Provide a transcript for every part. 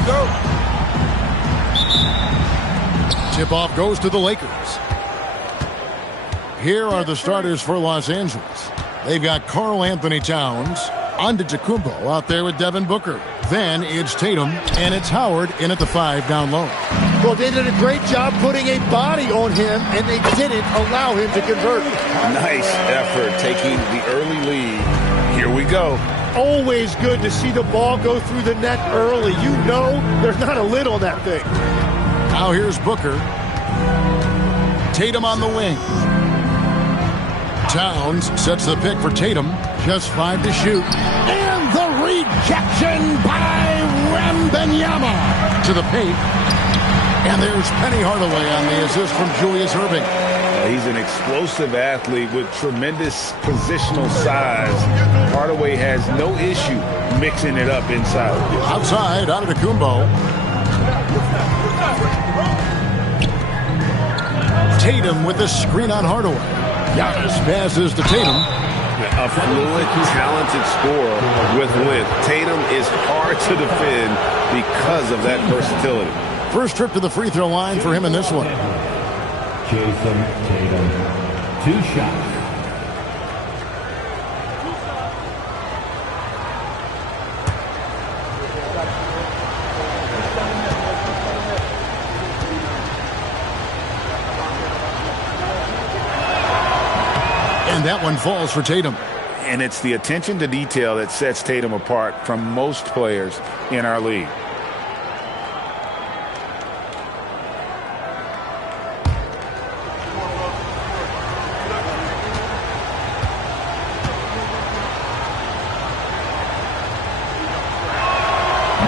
we go. Tip-off goes to the Lakers. Here are the starters for Los Angeles. They've got Karl Anthony Towns, Antetokounmpo out there with Devin Booker. Then it's Tatum, and it's Howard in at the 5 down low. Well, they did a great job putting a body on him, and they didn't allow him to convert. Nice effort taking the early lead. Here we go. Always good to see the ball go through the net early. You know there's not a lid on that thing. Now here's Booker. Tatum on the wing. Towns sets the pick for Tatum. Just 5 to shoot. And the rejection by Wembanyama to the paint. And there's Penny Hardaway on the assist from Julius Erving. He's an explosive athlete with tremendous positional size. Hardaway has no issue mixing it up inside. Outside, Antetokounmpo. Tatum with the screen on Hardaway. Giannis passes to Tatum. A fluid, talented scorer with length. Tatum is hard to defend because of that versatility. First trip to the free throw line for him in this one. Jason Tatum, 2 shots. And that one falls for Tatum. And it's the attention to detail that sets Tatum apart from most players in our league.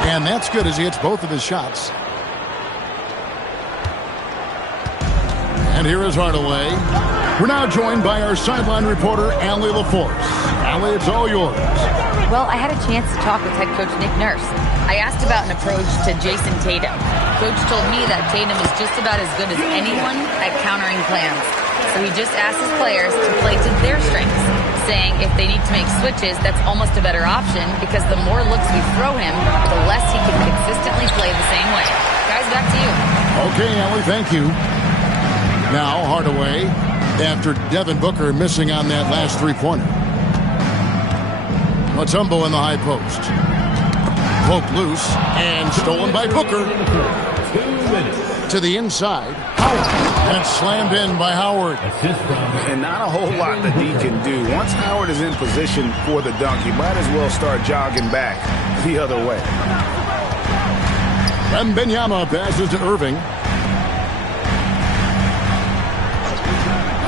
And that's good as he hits both of his shots. And here is Hardaway. We're now joined by our sideline reporter, Allie LaForce. Allie, it's all yours. Well, I had a chance to talk with head coach Nick Nurse. I asked about an approach to Jason Tatum. Coach told me that Tatum is just about as good as anyone at countering plans. So he just asked his players to play to their strengths, saying if they need to make switches, that's almost a better option because the more looks we throw him, the less he can consistently play the same way. Guys, back to you. Okay, Allie, thank you. Now, Hardaway, after Devin Booker missing on that last three-pointer. Mutombo in the high post. Poked loose and stolen by Booker. 2 minutes. To the inside. Howard. And it's slammed in by Howard. And not a whole lot that he can do. Once Howard is in position for the dunk, he might as well start jogging back the other way. Wembanyama passes to Irving.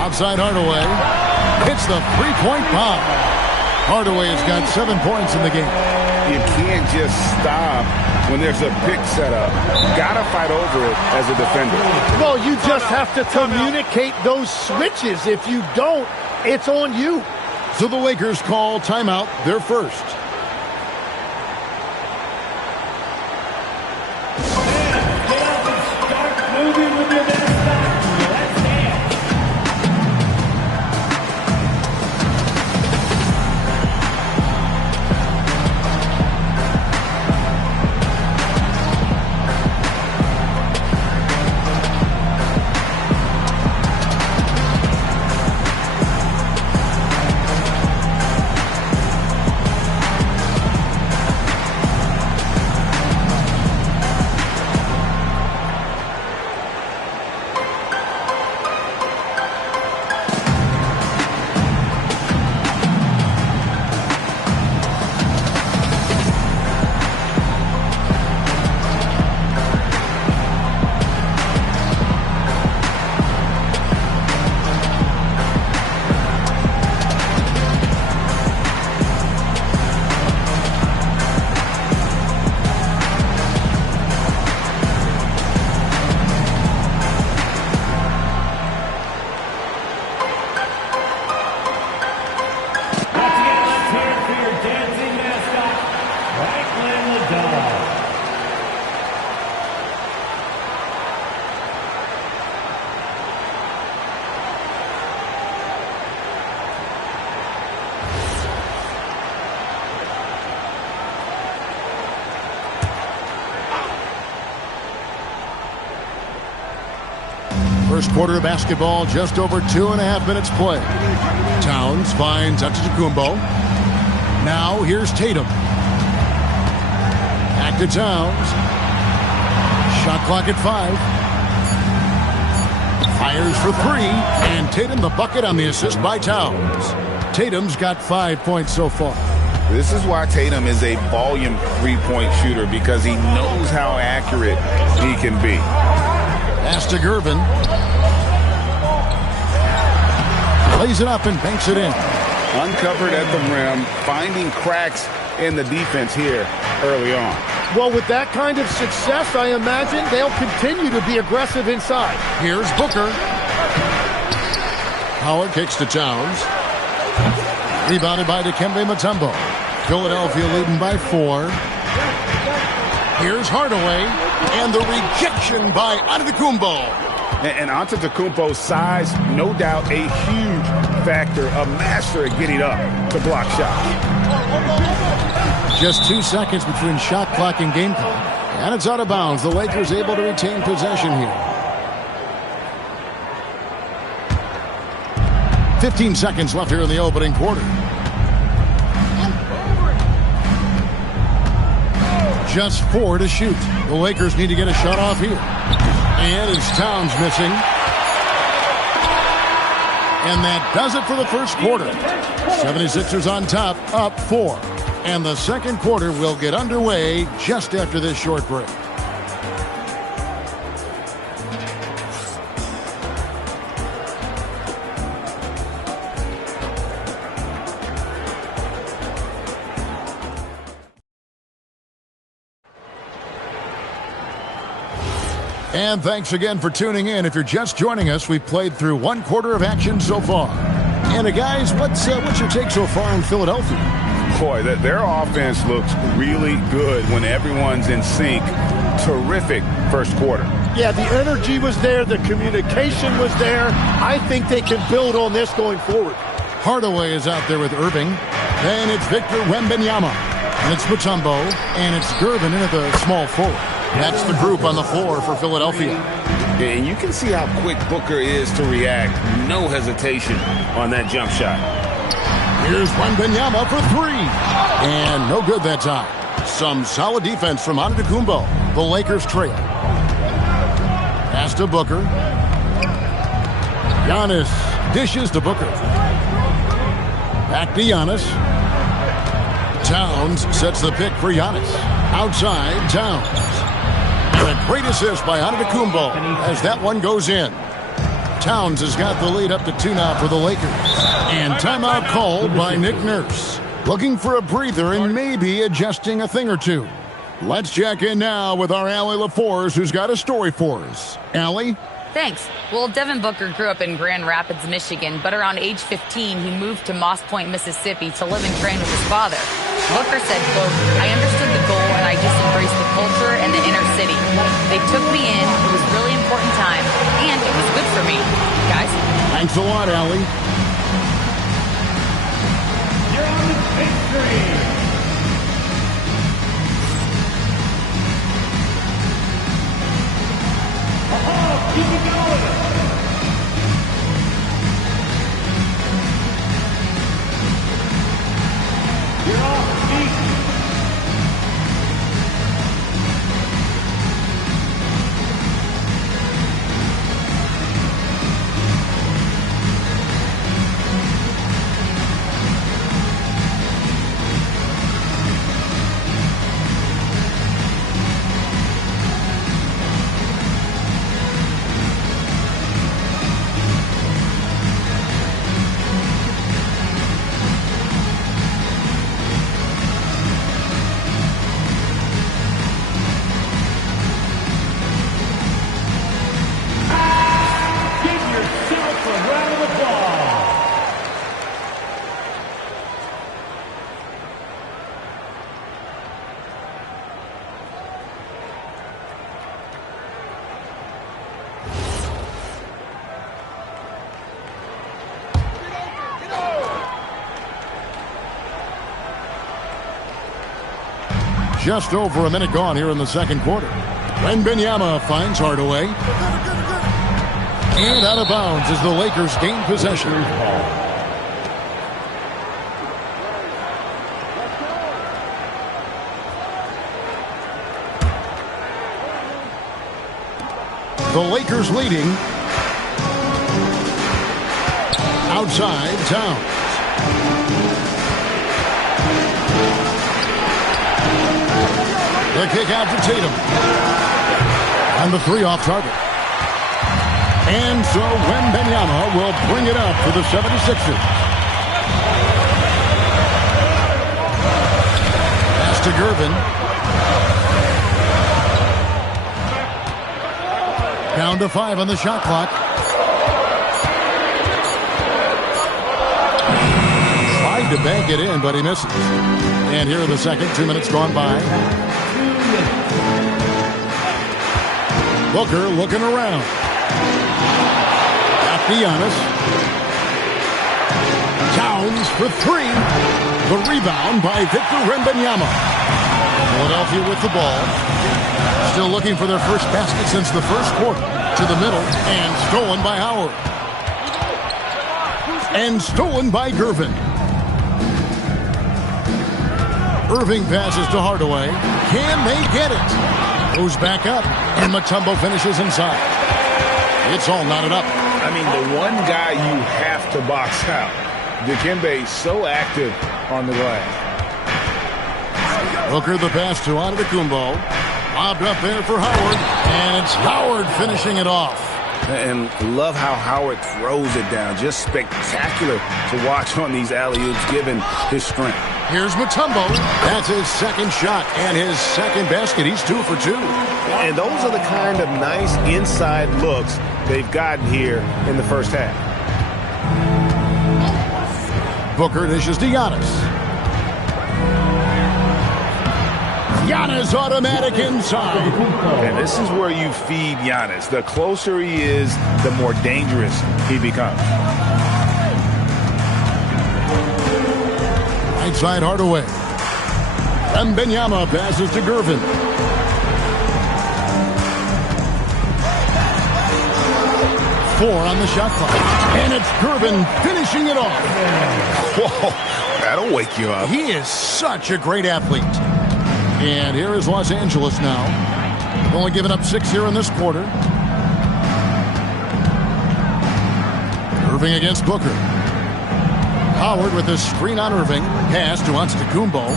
Outside Hardaway. Hits the three-point bomb. Hardaway has got 7 points in the game. You can't just stop when there's a pick set up. Gotta fight over it as a defender. Well, you just have to communicate those switches. If you don't, it's on you. So the Lakers call timeout, their first. First quarter of basketball, just over 2.5 minutes play. Towns finds Antetokounmpo. Now here's Tatum. Back to Towns. Shot clock at 5. Fires for 3, and Tatum the bucket on the assist by Towns. Tatum's got 5 points so far. This is why Tatum is a volume three-point shooter, because he knows how accurate he can be. Pass to Gervin. Lays it up and banks it in. Uncovered at the rim, finding cracks in the defense here early on. Well, with that kind of success, I imagine they'll continue to be aggressive inside. Here's Booker. Howard kicks to Towns. Rebounded by Dikembe Mutombo. Philadelphia leading by 4. Here's Hardaway. And the rejection by Antetokounmpo. And Antetokounmpo's size, no doubt a huge factor, a master at getting up to block shots. Just 2 seconds between shot clock and game clock. And it's out of bounds. The Lakers able to retain possession here. 15 seconds left here in the opening quarter. Just 4 to shoot. The Lakers need to get a shot off here. And it's Towns missing. And that does it for the first quarter. 76ers on top, up 4. And the second quarter will get underway just after this short break. And thanks again for tuning in. If you're just joining us, we've played through 1 quarter of action so far. And guys, what's your take so far on Philadelphia? Boy, their offense looks really good when everyone's in sync. Terrific first quarter. Yeah, the energy was there. The communication was there. I think they can build on this going forward. Hardaway is out there with Irving. Then it's Victor Wembanyama. And it's Mutombo. And it's Gervin in at the small forward. That's the group on the floor for Philadelphia. And you can see how quick Booker is to react. No hesitation on that jump shot. Here's Wembanyama for 3. And no good that time. Some solid defense from Antetokounmpo. The Lakers trail. Pass to Booker. Giannis dishes to Booker. Back to Giannis. Towns sets the pick for Giannis. Outside, Towns. And a great assist by Antetokounmpo as that one goes in. Towns has got the lead up to 2 now for the Lakers. And timeout called by Nick Nurse. Looking for a breather and maybe adjusting a thing or two. Let's check in now with our Allie LaForce, who's got a story for us. Allie? Thanks. Well, Devin Booker grew up in Grand Rapids, Michigan, but around age 15, he moved to Moss Point, Mississippi to live and train with his father. Booker said, quote, "I understood the goal and I just embraced the culture and the inner city. They took me in. It was a really important time, and it was good for me." Guys? Thanks a lot, Allie. You're on the big screen. Keep it going. You're off feet. Just over a minute gone here in the second quarter. Wembanyama finds Hardaway. And out of bounds as the Lakers gain possession. The Lakers leading. Outside, Towns. The kick out to Tatum. And the three off target. And so Wembanyama will bring it up for the 76ers. Pass to Gervin. Down to 5 on the shot clock. Tried to bank it in, but he misses. And here in the second, 2 minutes gone by. Booker looking around. Got to Giannis. Towns for 3. The rebound by Victor Wembanyama. Philadelphia with the ball. Still looking for their first basket since the first quarter. To the middle, and stolen by Howard. And stolen by Gervin. Irving passes to Hardaway. Can they get it? Goes back up, and Mutombo finishes inside. It's all knotted up. I mean, the one guy you have to box out. Dikembe so active on the glass. Booker the pass to Antetokounmpo. Lobbed up there for Howard, and it's Howard finishing it off. And love how Howard throws it down. Just spectacular to watch on these alley-oops, given his strength. Here's Mutombo. That's his second shot and his second basket. He's 2 for 2. And those are the kind of nice inside looks they've gotten here in the first half. Booker dishes to Giannis. Giannis automatic inside. And this is where you feed Giannis. The closer he is, the more dangerous he becomes. Right side Hardaway. Wembanyama passes to Gervin. Four on the shot clock. And it's Gervin finishing it off. Whoa, that'll wake you up. He is such a great athlete. And here is Los Angeles now. Only giving up 6 here in this quarter. Irving against Booker. Howard with a screen on Irving. Pass to Antetokounmpo.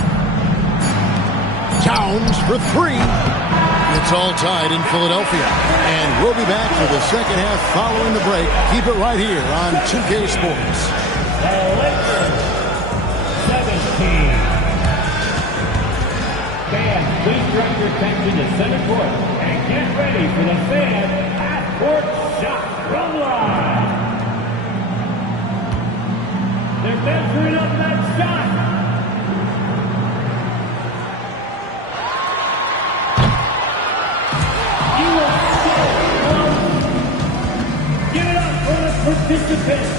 Towns for 3. It's all tied in Philadelphia. And we'll be back for the second half following the break. Keep it right here on 2K Sports. The Lakers, 17. Fans, please direct your attention to center court and get ready for the fan half-court shot from line. They're measuring up that shot. You are so close. Give it up for the participants.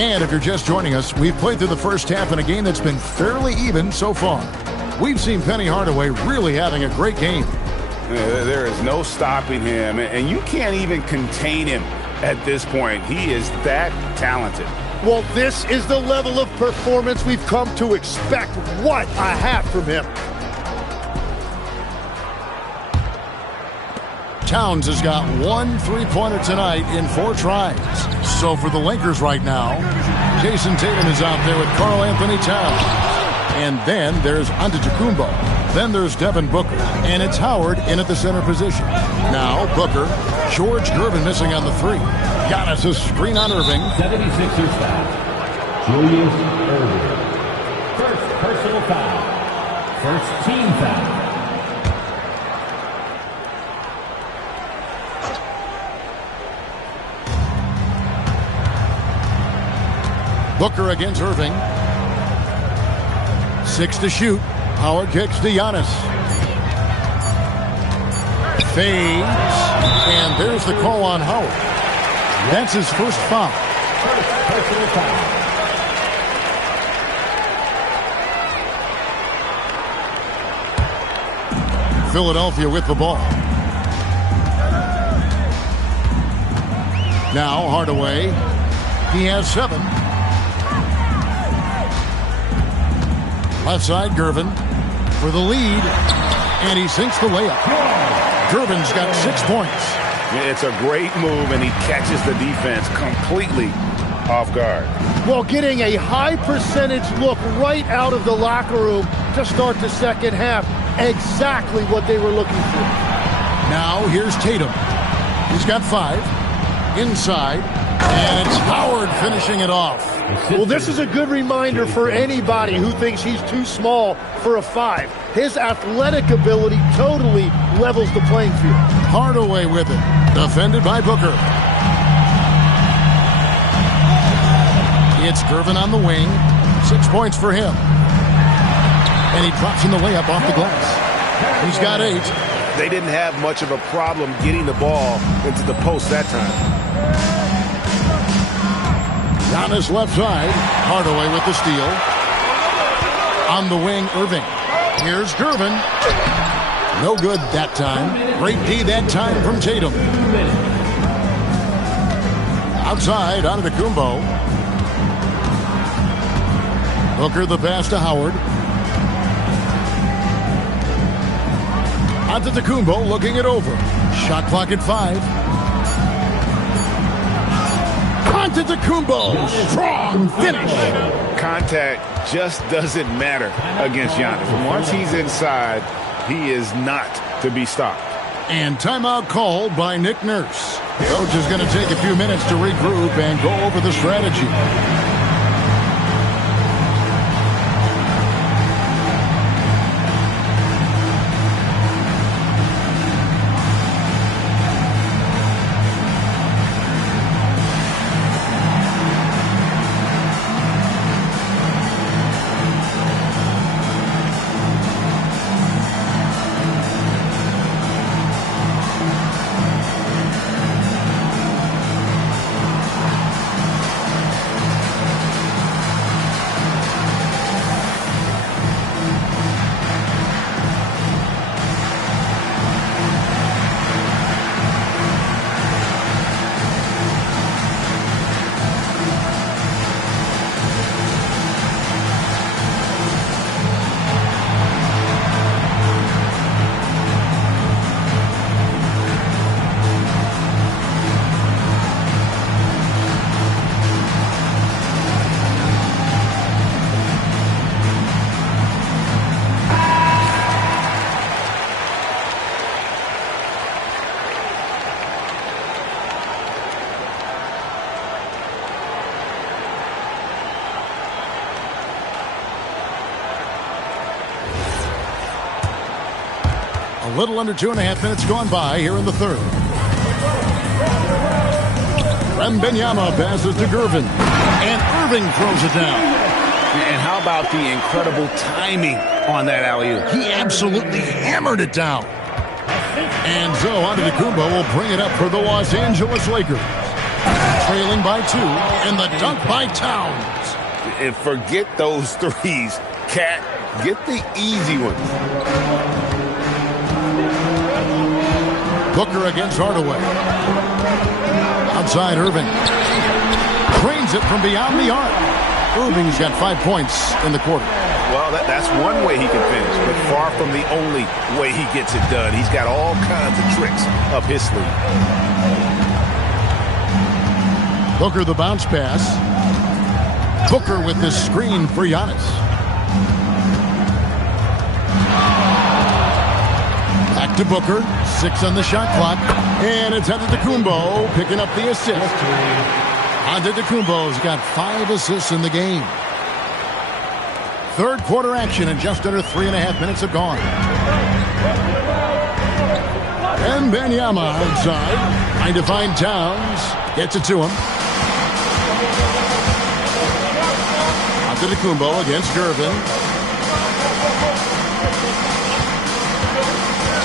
And if you're just joining us, we've played through the first half in a game that's been fairly even so far. We've seen Penny Hardaway really having a great game. There is no stopping him, and you can't even contain him at this point. He is that talented. Well, this is the level of performance we've come to expect. What a half from him. Towns has got 1 3-pointer tonight in 4 tries. So for the Lakers right now, Jason Tatum is out there with Karl Anthony Towns. And then there's Antetokounmpo. Then there's Devin Booker. And it's Howard in at the center position. Now Booker. George Gervin missing on the three. Giannis a screen on Irving. 76ers foul. Julius Irving. First personal foul. First team foul. Booker against Irving. 6 to shoot. Howard kicks to Giannis. Fades. And there's the call on Howard. That's his first foul. First personal foul. Philadelphia with the ball. Now Hardaway. He has 7. Left side, Gervin for the lead, and he sinks the layup. Gervin's got 6 points. Yeah, it's a great move, and he catches the defense completely off guard. Well, getting a high percentage look right out of the locker room to start the second half. Exactly what they were looking for. Now here's Tatum. He's got 5. Inside, and it's Howard finishing it off. Well, this is a good reminder for anybody who thinks he's too small for a 5. His athletic ability totally levels the playing field. Hardaway with it. Defended by Booker. It's Gervin on the wing. 6 points for him. And he drops in the layup off the glass. He's got 8. They didn't have much of a problem getting the ball into the post that time. Giannis left side. Hardaway with the steal. On the wing, Irving. Here's Gervin. No good that time. Great D that time from Tatum. Outside, Antetokounmpo. Booker the pass to Howard. Antetokounmpo looking it over. Shot clock at 5. Antetokounmpo, strong finish. Contact just doesn't matter against Giannis. Once he's inside, he is not to be stopped. And timeout called by Nick Nurse. Coach is going to take a few minutes to regroup and go over the strategy. A little under 2.5 minutes gone by here in the third. Wembanyama passes to Gervin. And Irving throws it down. And how about the incredible timing on that alley-oop? He absolutely hammered it down. And so Antetokounmpo will bring it up for the Los Angeles Lakers. Trailing by 2, and the dunk by Towns. And forget those threes. Cat, get the easy ones. Booker against Hardaway. Outside Irving. Drains it from beyond the arc. Irving's got 5 points in the quarter. Well, that's one way he can finish, but far from the only way he gets it done. He's got all kinds of tricks up his sleeve. Booker the bounce pass. Booker with the screen for Giannis. to Booker. 6 on the shot clock. And it's Antetokounmpo picking up the assist. Antetokounmpo's got 5 assists in the game. Third quarter action, and just under 3.5 minutes have gone. And Wembanyama outside. Trying to find Towns. Gets it to him. Antetokounmpo against Gervin.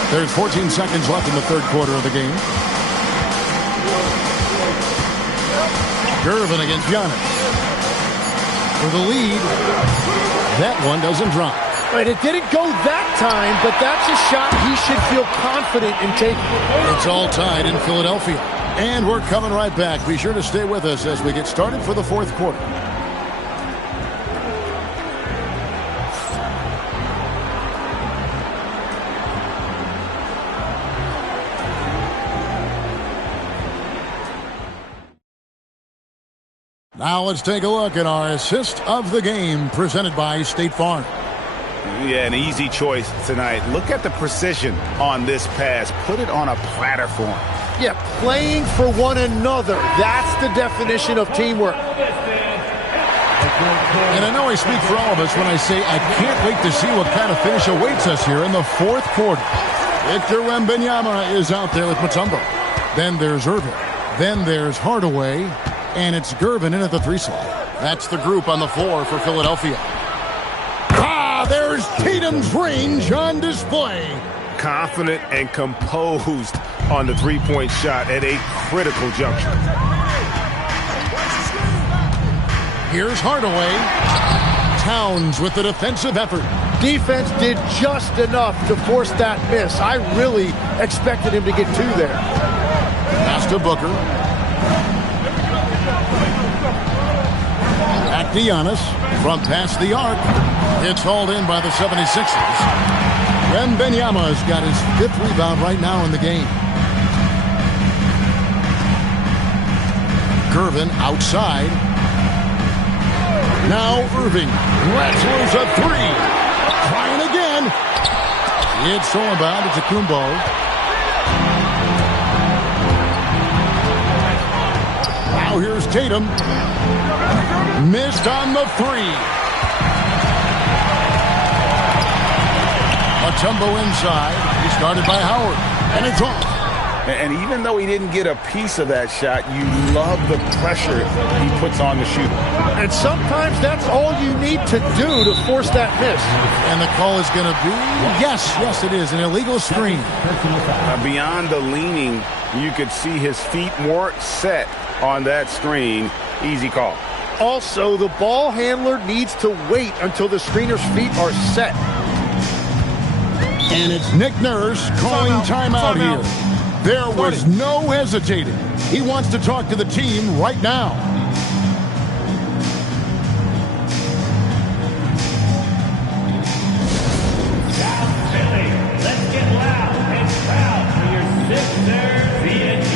There's 14 seconds left in the third quarter of the game. Gervin against Giannis. For the lead. That one doesn't drop. Right, it didn't go that time, but that's a shot he should feel confident in taking. It's all tied in Philadelphia. And we're coming right back. Be sure to stay with us as we get started for the fourth quarter. Now let's take a look at our assist of the game presented by State Farm. Yeah, an easy choice tonight. Look at the precision on this pass. Put it on a platter for him. Yeah, playing for one another. That's the definition of teamwork. And I know I speak for all of us when I say I can't wait to see what kind of finish awaits us here in the fourth quarter. Victor Wembanyama is out there with Mutombo. Then there's Irvin. Then there's Hardaway. And it's Gervin in at the 3 slot. That's the group on the floor for Philadelphia. There's Tatum's range on display. Confident and composed on the three-point shot at a critical juncture. Here's Hardaway. Towns with the defensive effort. Defense did just enough to force that miss. I really expected him to get 2 there. Pass to Booker. Back to Giannis. From past the arc. It's hauled in by the 76ers. Wembanyama's got his 5th rebound right now in the game. Gervin outside. Now Irving. Wrestlers a 3. Trying again. It's thrown about. It's Antetokounmpo. Now here's Tatum. Missed on the 3. Mutombo inside. He started by Howard. And it's off. And even though he didn't get a piece of that shot, you love the pressure he puts on the shooter. And sometimes that's all you need to do to force that miss. And the call is going to be, yes, it is, an illegal screen. Beyond the leaning, you could see his feet more set on that screen. Easy call. Also, the ball handler needs to wait until the screener's feet are set. And it's Nick Nurse calling timeout here. There was no hesitating. He wants to talk to the team right now. Philly, let's get loud and proud for your Sixers TNT.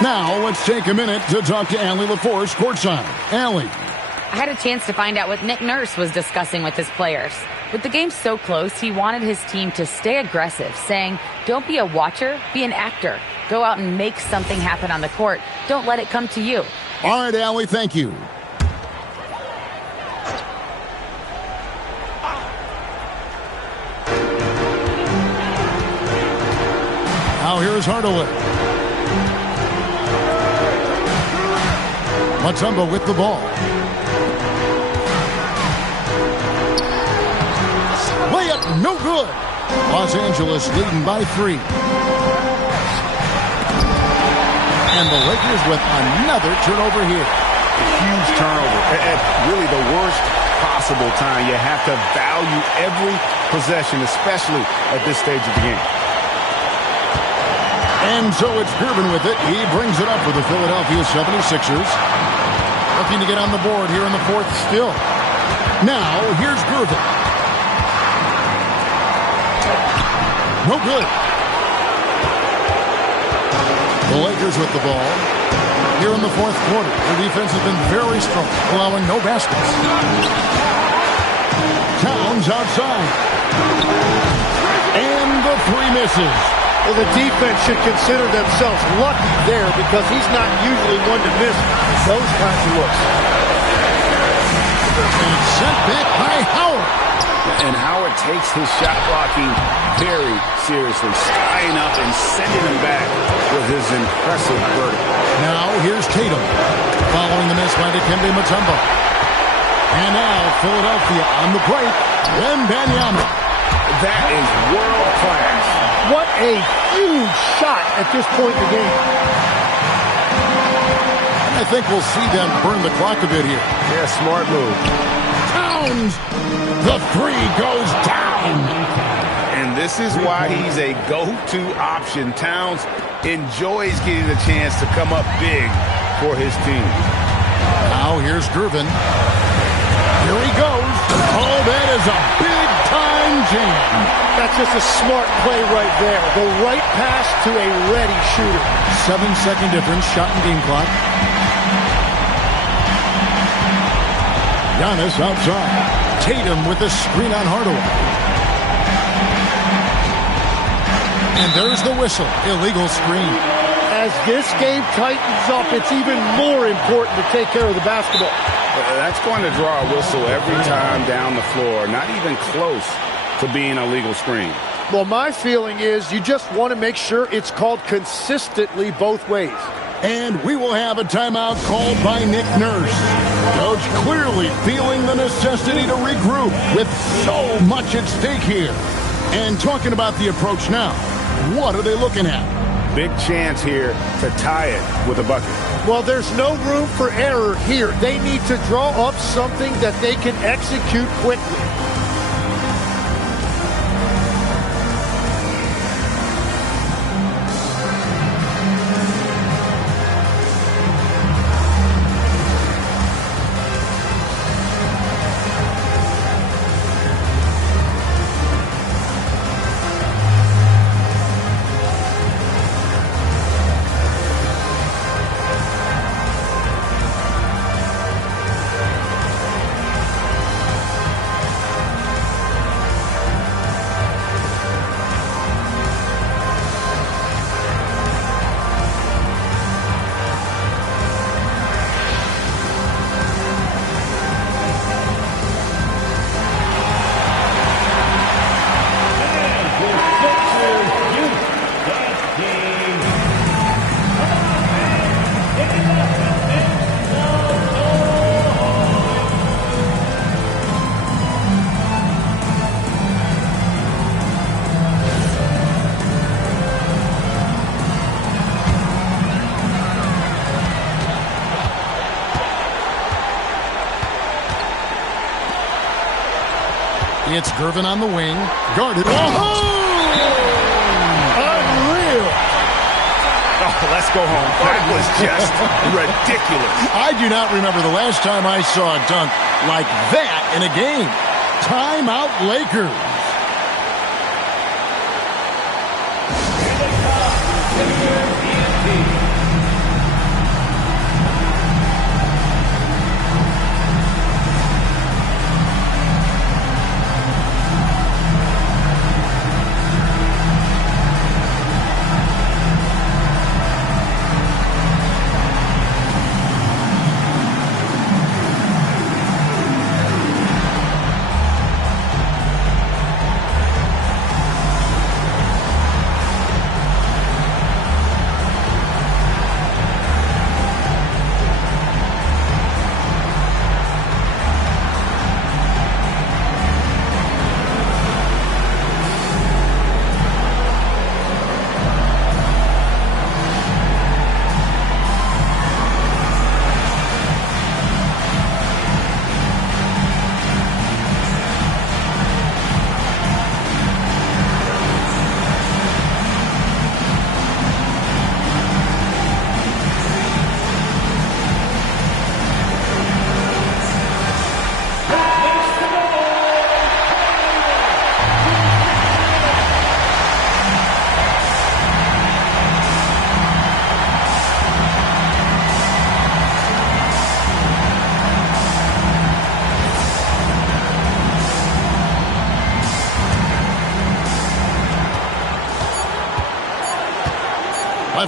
Now, let's take a minute to talk to Allie LaForce courtside. Allie. I had a chance to find out what Nick Nurse was discussing with his players. With the game so close, he wanted his team to stay aggressive, saying, don't be a watcher, be an actor. Go out and make something happen on the court. Don't let it come to you. All right, Allie, thank you. Now here's Hardaway. Mutombo with the ball. Layup, no good. Los Angeles leading by 3. And the Lakers with another turnover here. Huge turnover. At really the worst possible time. You have to value every possession, especially at this stage of the game. And so it's Gervin with it. He brings it up for the Philadelphia 76ers. Looking to get on the board here in the 4th still. Now, here's Gervin. No good. The Lakers with the ball. Here in the 4th quarter, their defense has been very strong, allowing no baskets. Towns outside. And the 3 misses. Well, the defense should consider themselves lucky there because he's not usually one to miss those kinds of looks. And sent back by Howard. And Howard takes his shot blocking very seriously, skying up and sending him back with his impressive vertical. Now here's Tatum, following the miss by Dikembe Mutombo. And now Philadelphia on the break, Wembanyama. That is world class. What a huge shot at this point in the game. I think we'll see them burn the clock a bit here. Yeah, smart move. Towns, the 3 goes down. And this is why he's a go-to option. Towns enjoys getting the chance to come up big for his team. Now here's Gervin. Here he goes. Oh, that is a big-time jam. That's just a smart play right there. The right pass to a ready shooter. 7-second difference, shot and game clock. Giannis outside. Tatum with a screen on Hardaway. And there's the whistle. Illegal screen. As this game tightens up, it's even more important to take care of the basketball. That's going to draw a whistle every time down the floor. Not even close to being a legal screen. Well, my feeling is you just want to make sure it's called consistently both ways. And we will have a timeout called by Nick Nurse. Coach clearly feeling the necessity to regroup with so much at stake here. And talking about the approach now, what are they looking at? Big chance here to tie it with a bucket. Well, there's no room for error here. They need to draw up something that they can execute quickly. It's Gervin on the wing. Guarded. Oh! Unreal. Oh, let's go home. That was just ridiculous. I do not remember the last time I saw a dunk like that in a game. Timeout Lakers.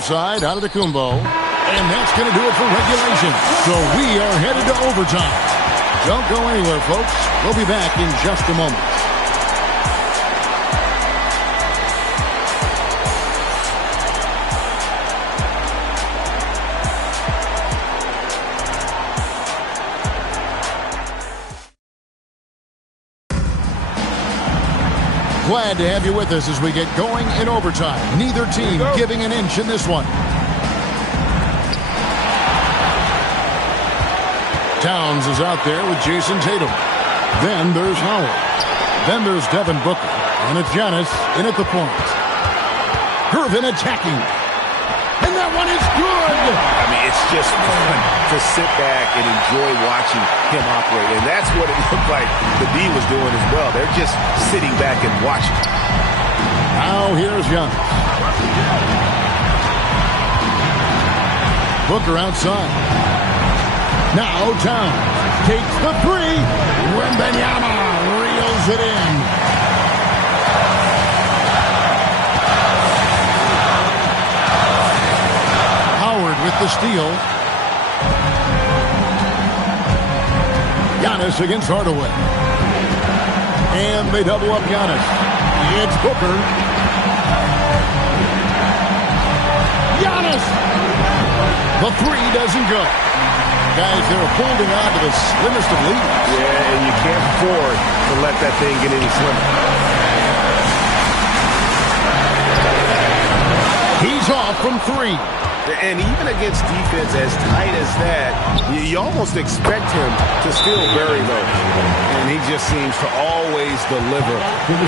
left side, out of the Kumbo. And that's going to do it for regulation. So we are headed to overtime. Don't go anywhere, folks. We'll be back in just a moment. Glad to have you with us as we get going in overtime. Neither team giving an inch in this one. Towns is out there with Jason Tatum. Then there's Howard. Then there's Devin Booker. And it's Giannis in at the point. Irvin attacking. And that one is good! I mean, it's just fun to sit back and enjoy watching him operate. And that's what it looked like the D was doing as well. They're just sitting back and watching. Now here's Giannis. Booker outside. Now Towns takes the three. Wembanyama reels it in. Howard with the steal. Giannis against Hardaway. And they double up Giannis. It's Booker. Giannis! The three doesn't go. Guys, they're holding on to the slimmest of leads. Yeah, and you can't afford to let that thing get any slimmer. He's off from three. And even against defense as tight as that, you almost expect him to still bury those. And he just seems to always deliver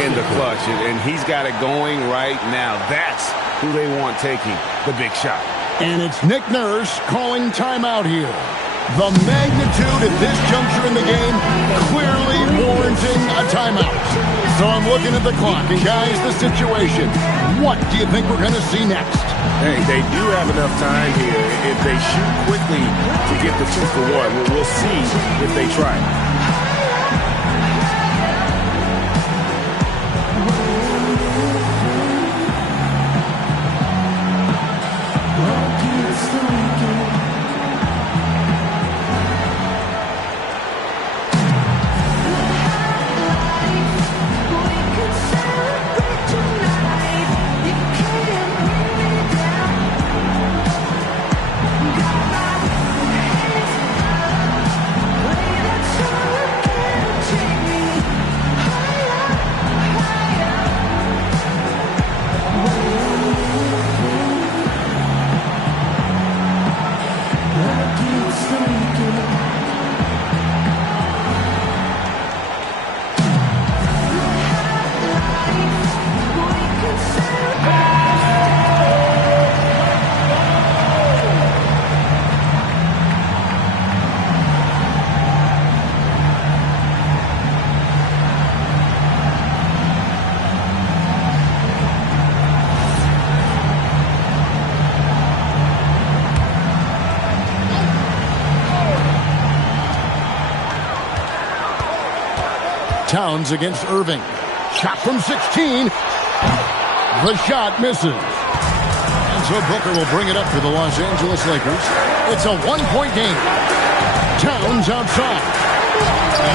in the clutch. And he's got it going right now. That's who they want taking the big shot. And it's Nick Nurse calling timeout here. The magnitude at this juncture in the game clearly warranting a timeout. So I'm looking at the clock. And guys, the situation. What do you think we're going to see next? Hey, they do have enough time here. If they shoot quickly to get the 2 for 1, we'll see if they try. Towns against Irving. Shot from 16. The shot misses. And so Booker will bring it up for the Los Angeles Lakers. It's a one-point game. Towns outside.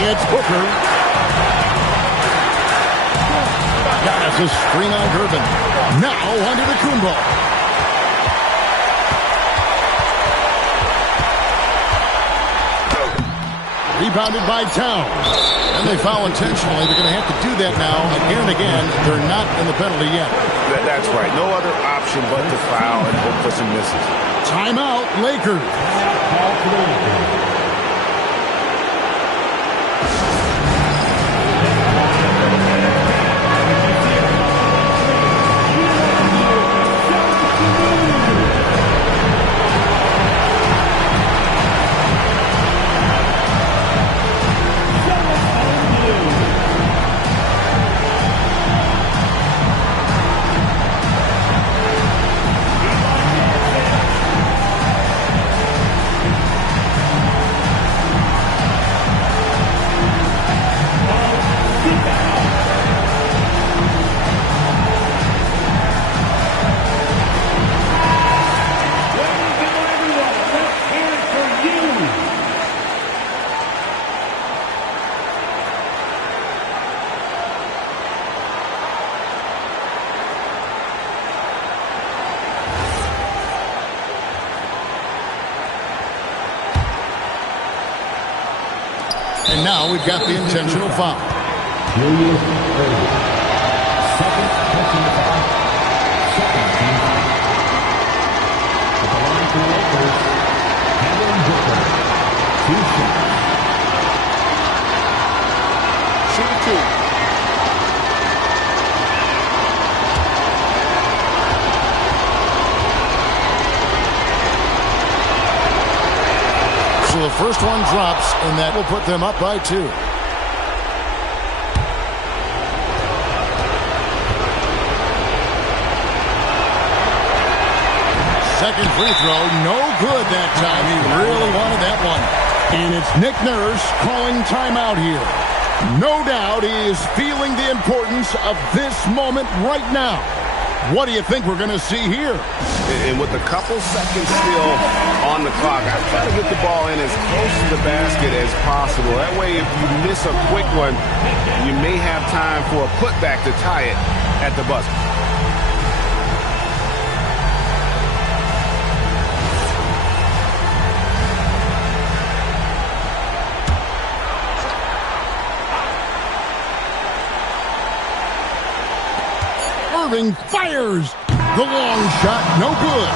It's Booker. Giannis a screen on Irving. Now under the Kumbo. Rebounded by Towns. And they foul intentionally. They're going to have to do that now again and again. They're not in the penalty yet. That's right. No other option but to foul and hope for some misses. Timeout, Lakers. And now we've got the intentional foul. Julius Erving. Second personal foul. Second team foul. At the line for the Lakers, Kevin Booker. 2 shots. Shoot 2. So the first one drops, and that will put them up by 2. Second free throw, no good that time. He really wanted that one. And it's Nick Nurse calling timeout here. No doubt he is feeling the importance of this moment right now. What do you think we're going to see here? And with a couple seconds still on the clock, I try to get the ball in as close to the basket as possible. That way, if you miss a quick one, you may have time for a putback to tie it at the buzzer. Irving fires. The long shot, no good.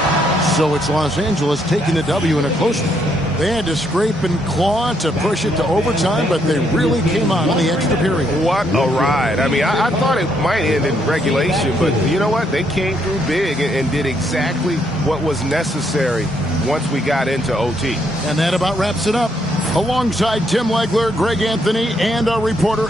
So it's Los Angeles taking the W in a close one. They had to scrape and claw to push it to overtime, but they really came on in the extra period. What a ride. I mean, I thought it might end in regulation, but you know what? They came through big and did exactly what was necessary once we got into OT. And that about wraps it up. Alongside Tim Legler, Greg Anthony, and our reporter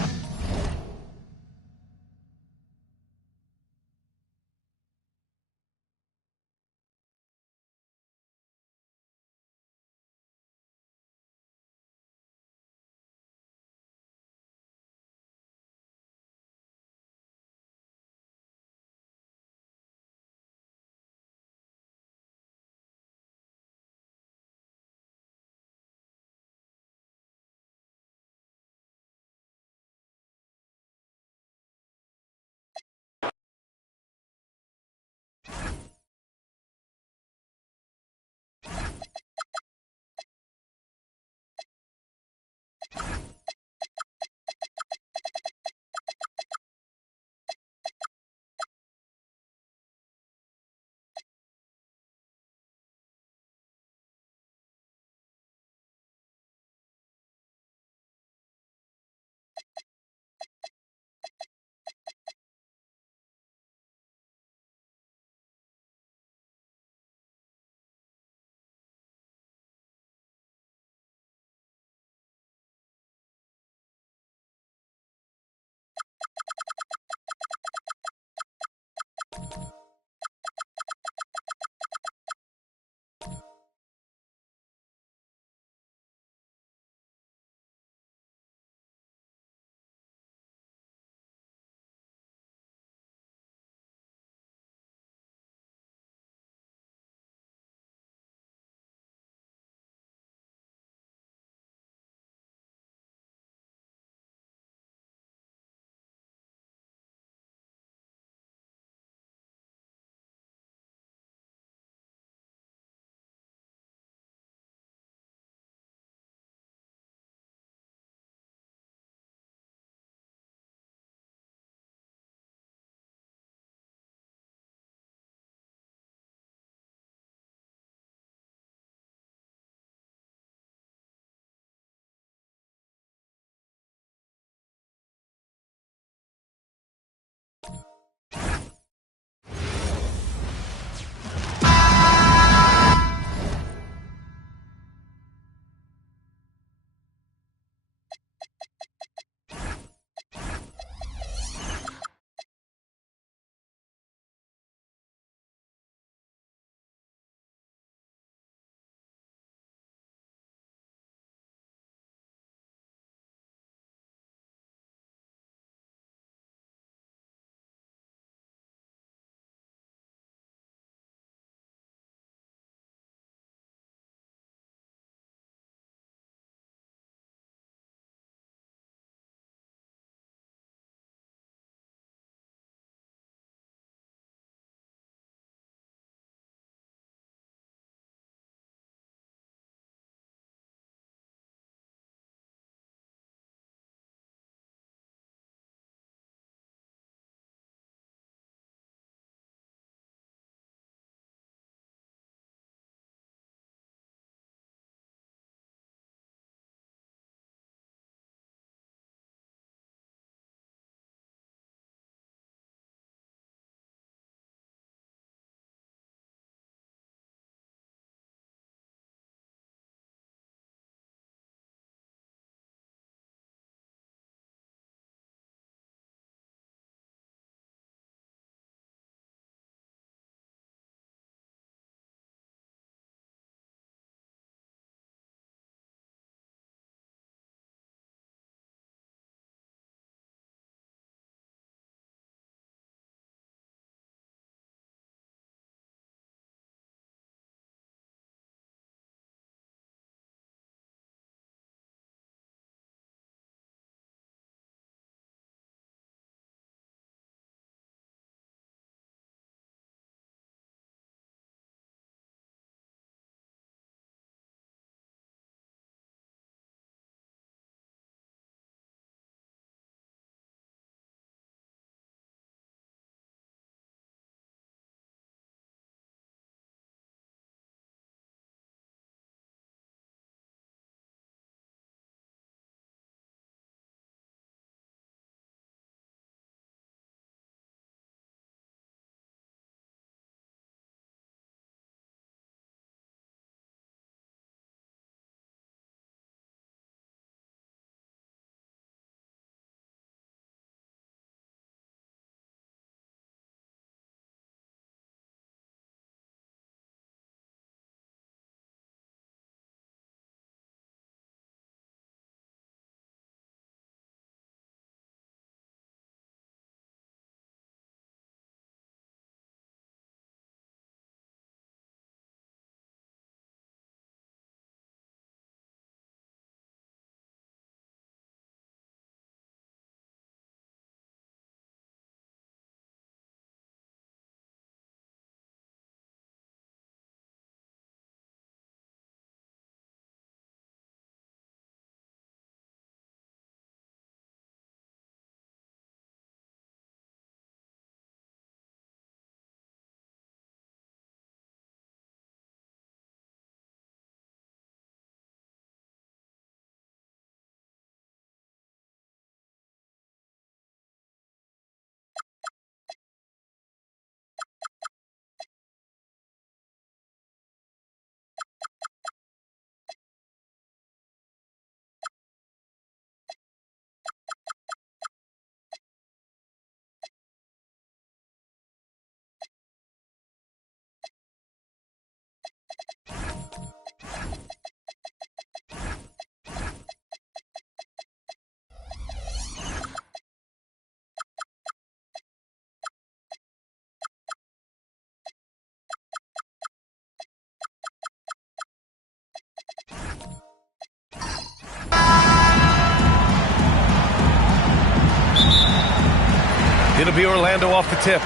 It'll be Orlando off the tip.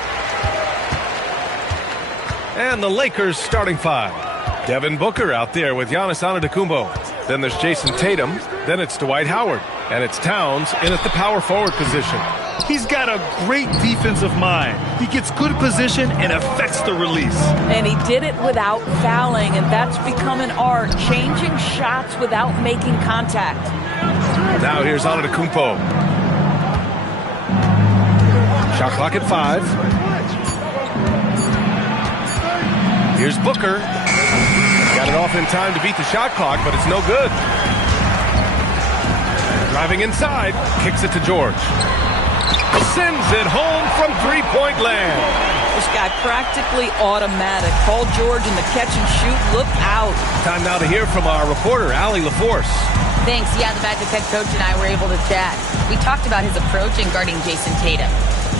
And the Lakers starting five. Devin Booker out there with Giannis Antetokounmpo. Then there's Jason Tatum. Then it's Dwight Howard. And it's Towns in at the power forward position. He's got a great defensive mind. He gets good position and affects the release. And he did it without fouling, and that's become an art, changing shots without making contact. Now here's Antetokounmpo. Shot clock at 5. Here's Booker. Got it off in time to beat the shot clock, but it's no good. Driving inside, kicks it to George. Sends it home from three-point land. This guy practically automatic. Paul George in the catch and shoot. Look out. Time now to hear from our reporter, Allie LaForce. Thanks. Yeah, the Magic head coach and I were able to chat. We talked about his approach in guarding Jason Tatum.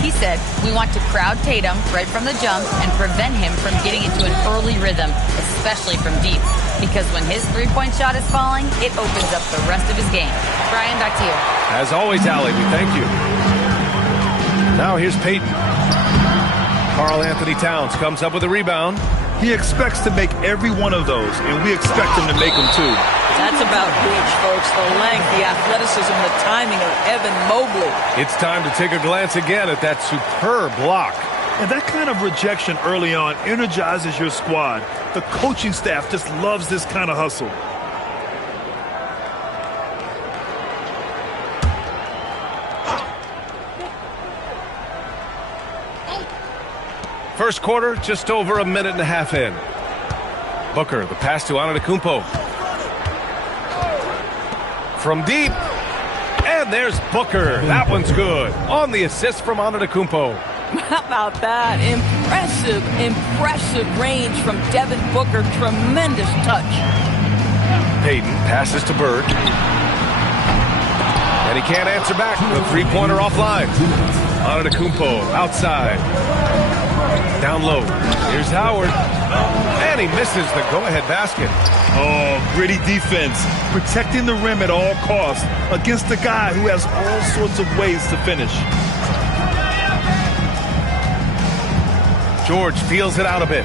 He said, we want to crowd Tatum right from the jump and prevent him from getting into an early rhythm, especially from deep. Because when his three-point shot is falling, it opens up the rest of his game. Brian, back to you. As always, Allie, we thank you. Now here's Peyton. Karl Anthony Towns comes up with a rebound. He expects to make every one of those, and we expect him to make them too. That's about reach, folks. The length, the athleticism, the timing of Evan Mobley. It's time to take a glance again at that superb block. And that kind of rejection early on energizes your squad. The coaching staff just loves this kind of hustle. First quarter, just over a minute and a half in. Booker, the pass to Antetokounmpo. From deep. And there's Booker. That one's good. On the assist from Antetokounmpo. How about that? Impressive range from Devin Booker. Tremendous touch. Peyton passes to Bird. And he can't answer back. The three-pointer offline. Antetokounmpo outside. Down low. Here's Howard. And he misses the go-ahead basket. Oh, gritty defense. Protecting the rim at all costs against a guy who has all sorts of ways to finish. George feels it out a bit.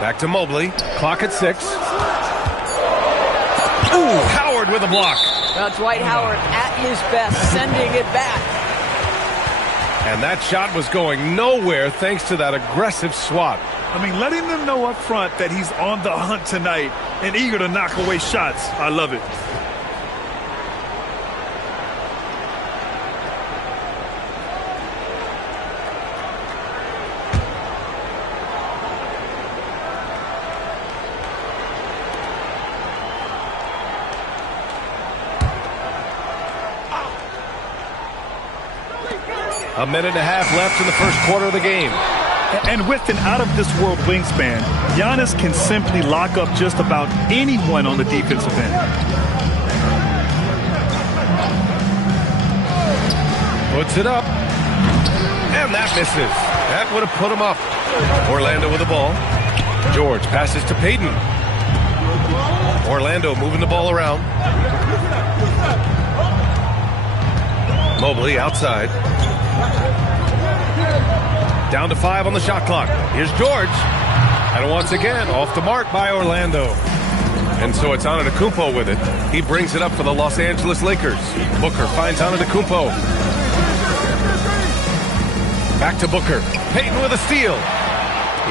Back to Mobley. Clock at 6. Ooh, Howard with a block. Well, Dwight Howard at his best, sending it back. And that shot was going nowhere thanks to that aggressive swat. I mean, letting them know up front that he's on the hunt tonight and eager to knock away shots. I love it. A minute and a half left in the first quarter of the game. And with an out-of-this-world wingspan, Giannis can simply lock up just about anyone on the defensive end. Puts it up. And that misses. That would have put him up. Orlando with the ball. George passes to Peyton. Orlando moving the ball around. Mobley outside. Down to 5 on the shot clock. Here's George. And once again, off the mark by Orlando. And so it's Antetokounmpo with it. He brings it up for the Los Angeles Lakers. Booker finds Antetokounmpo. Back to Booker. Peyton with a steal.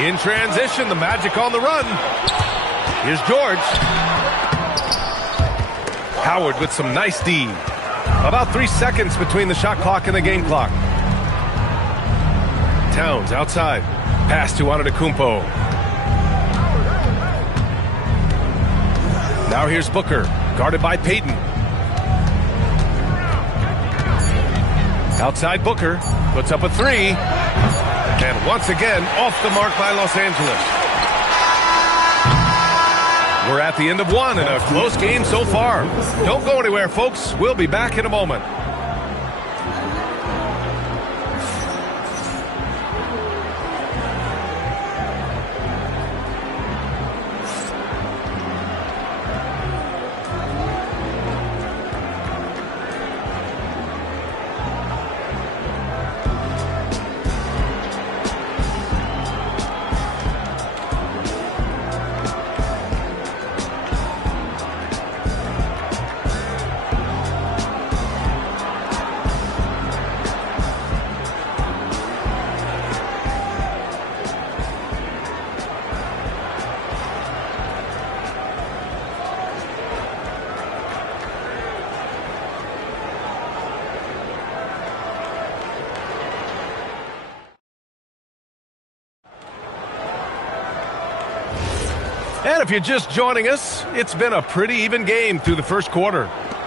In transition, the Magic on the run. Here's George. Howard with some nice D. About 3 seconds between the shot clock and the game clock. Towns outside. Pass to Antetokounmpo. Now here's Booker, guarded by Peyton. Outside Booker, puts up a 3. And once again, off the mark by Los Angeles. We're at the end of 1 in a close game so far. Don't go anywhere, folks. We'll be back in a moment. And if you're just joining us, it's been a pretty even game through the first quarter.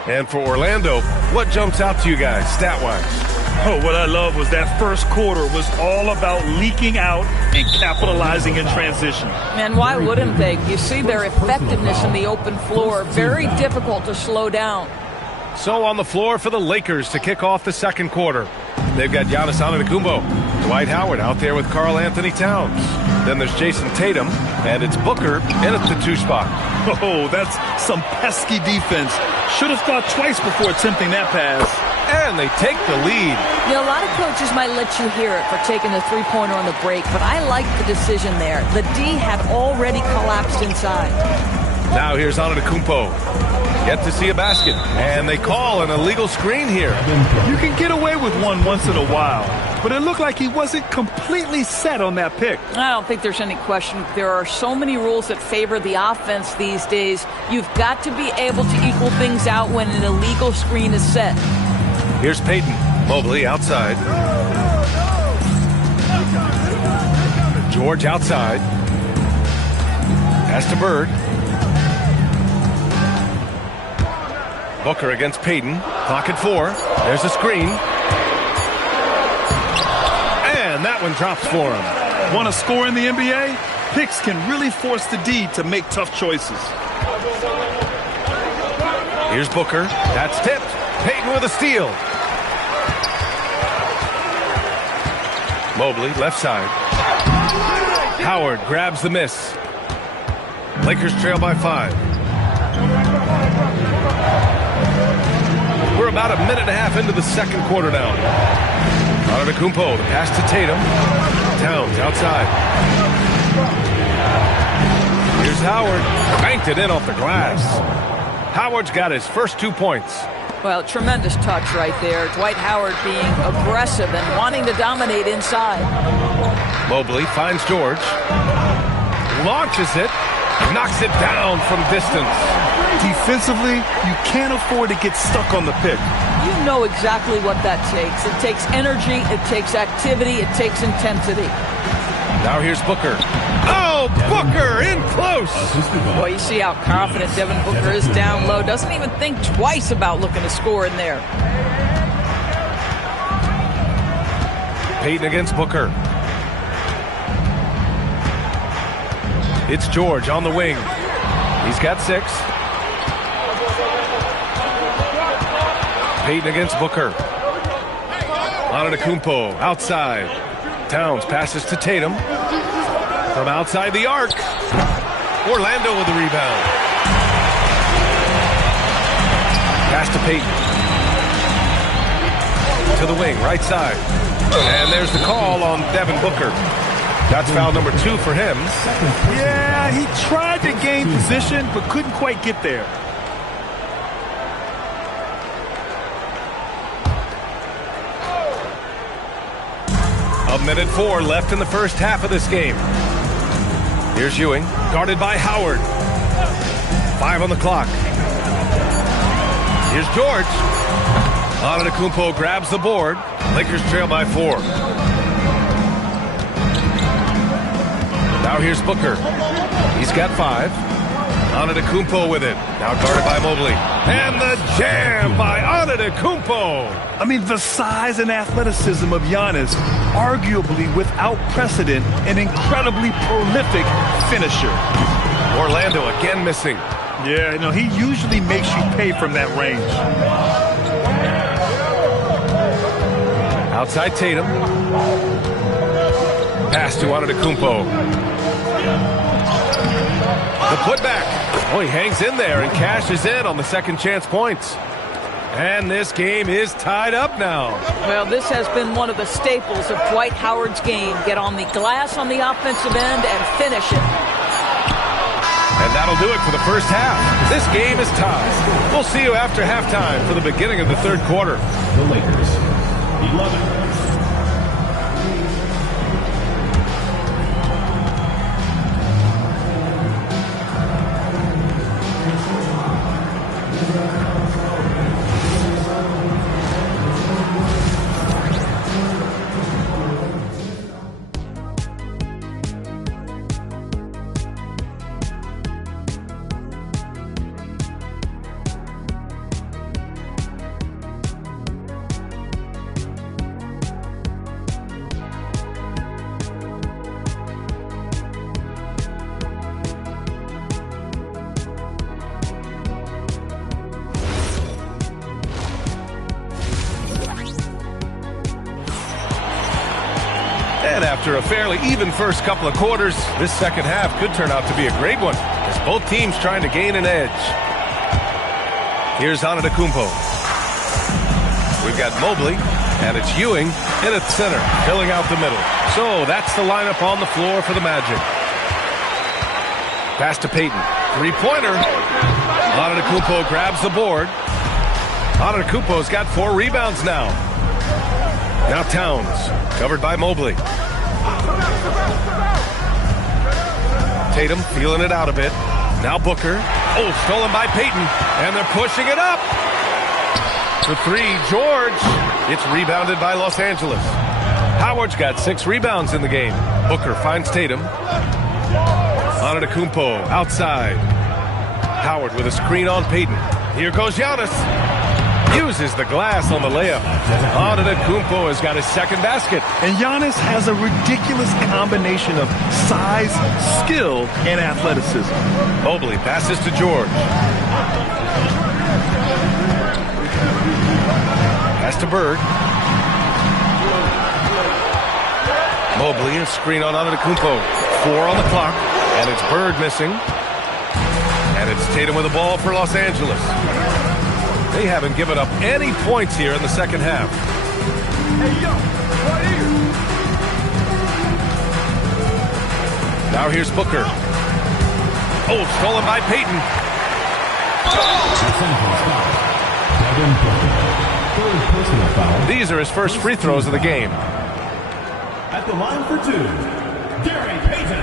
And for Orlando, what jumps out to you guys stat-wise? Oh, what I love was that first quarter was all about leaking out and capitalizing in transition. And why wouldn't they? You see their effectiveness in the open floor. Very difficult to slow down. So on the floor for the Lakers to kick off the second quarter. They've got Giannis Antetokounmpo, Dwight Howard out there with Karl Anthony Towns. Then there's Jason Tatum, and it's Booker in at the 2 spot. Oh, that's some pesky defense. Should have thought twice before attempting that pass. And they take the lead. You know, a lot of coaches might let you hear it for taking the three-pointer on the break, but I like the decision there. The D had already collapsed inside. Now here's Antetokounmpo. Yet to see a basket. And they call an illegal screen here. You can get away with one once in a while, but it looked like he wasn't completely set on that pick. I don't think there's any question. There are so many rules that favor the offense these days. You've got to be able to equal things out when an illegal screen is set. Here's Peyton. Mobley outside. George outside. Pass to Bird. Booker against Peyton. Clock at 4. There's a screen. And that one drops for him. Want to score in the NBA? Picks can really force the D to make tough choices. Here's Booker. That's tipped. Peyton with a steal. Mobley, left side. Howard grabs the miss. Lakers trail by 5. We're about a minute and a half into the second quarter now. Antetokounmpo, the pass to Tatum. Towns outside. Here's Howard. Banked it in off the glass. Howard's got his first 2 points. Well, tremendous touch right there. Dwight Howard being aggressive and wanting to dominate inside. Mobley finds George. Launches it. Knocks it down from distance. Defensively, you can't afford to get stuck on the pick. You know exactly what that takes. It takes energy, it takes activity, it takes intensity. Now here's Booker. Oh, Booker in close. Boy, you see how confident Devin Booker is down low. Doesn't even think twice about looking to score in there. Peyton against Booker. It's George on the wing. He's got 6. Peyton against Booker. Antetokounmpo outside. Towns passes to Tatum. From outside the arc. Orlando with the rebound. Pass to Peyton. To the wing, right side. And there's the call on Devin Booker. That's foul number 2 for him. Yeah, he tried to gain position, but couldn't quite get there. A minute 4 left in the first half of this game. Here's Ewing, guarded by Howard. 5 on the clock. Here's George. Antetokounmpo grabs the board. Lakers trail by 4. Now here's Booker. He's got 5. Antetokounmpo with it. Now guarded by Mobley. And the jam by Antetokounmpo. I mean, the size and athleticism of Giannis, arguably without precedent, an incredibly prolific finisher. Orlando again missing. Yeah, no, he usually makes you pay from that range. Outside Tatum. Pass to Antetokounmpo. The putback. Oh, he hangs in there and cashes in on the second chance points. And this game is tied up now. Well, this has been one of the staples of Dwight Howard's game. Get on the glass on the offensive end and finish it. And that'll do it for the first half. This game is tied. We'll see you after halftime for the beginning of the third quarter. The Lakers, 11. After a fairly even first couple of quarters, this second half could turn out to be a great one, as both teams trying to gain an edge. Here's Antetokounmpo. We've got Mobley, and it's Ewing in at center, filling out the middle. So that's the lineup on the floor for the Magic. Pass to Payton. Three-pointer. Antetokounmpo grabs the board. Antetokounmpo's got 4 rebounds now. Now Towns, covered by Mobley. Tatum feeling it out a bit. Now Booker. Oh, stolen by Payton. And they're pushing it up. The 3, George. It's rebounded by Los Angeles. Howard's got 6 rebounds in the game. Booker finds Tatum. Antetokounmpo outside. Howard with a screen on Payton. Here goes Giannis. Uses the glass on the layup. Antetokounmpo has got his second basket. And Giannis has a ridiculous combination of size, skill, and athleticism. Mobley passes to George. Pass to Bird. Mobley, a screen on Antetokounmpo. 4 on the clock, and it's Bird missing. And it's Tatum with the ball for Los Angeles. They haven't given up any points here in the second half. Now here's Booker. Oh, stolen by Payton. These are his first free throws of the game. At the line for 2, Gary Payton.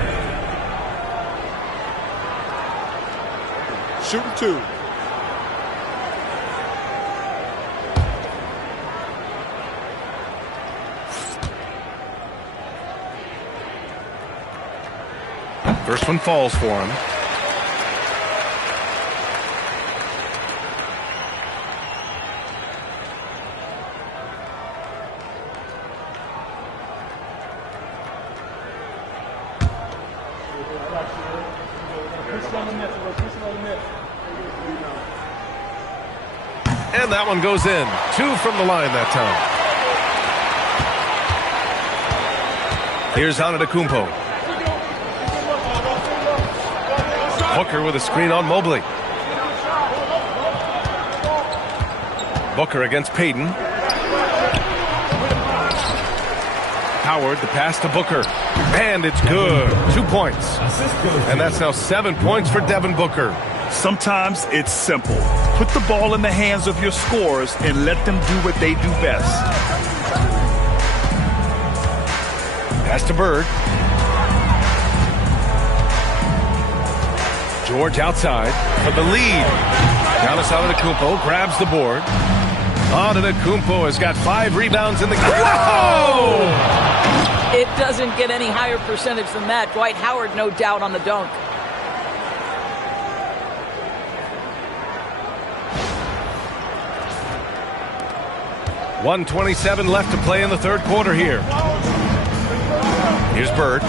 Shooting 2. First one falls for him. And that one goes in. 2 from the line that time. Here's Antetokounmpo. Booker with a screen on Mobley. Booker against Payton. Howard, the pass to Booker. And it's good. 2 points. And that's now 7 points for Devin Booker. Sometimes it's simple. Put the ball in the hands of your scorers and let them do what they do best. Pass to Bird. George outside for the lead. Giannis Antetokounmpo grabs the board. Antetokounmpo has got 5 rebounds in the game. Whoa! It doesn't get any higher percentage than that. Dwight Howard, no doubt, on the dunk. .127 left to play in the third quarter here. Here's Bird.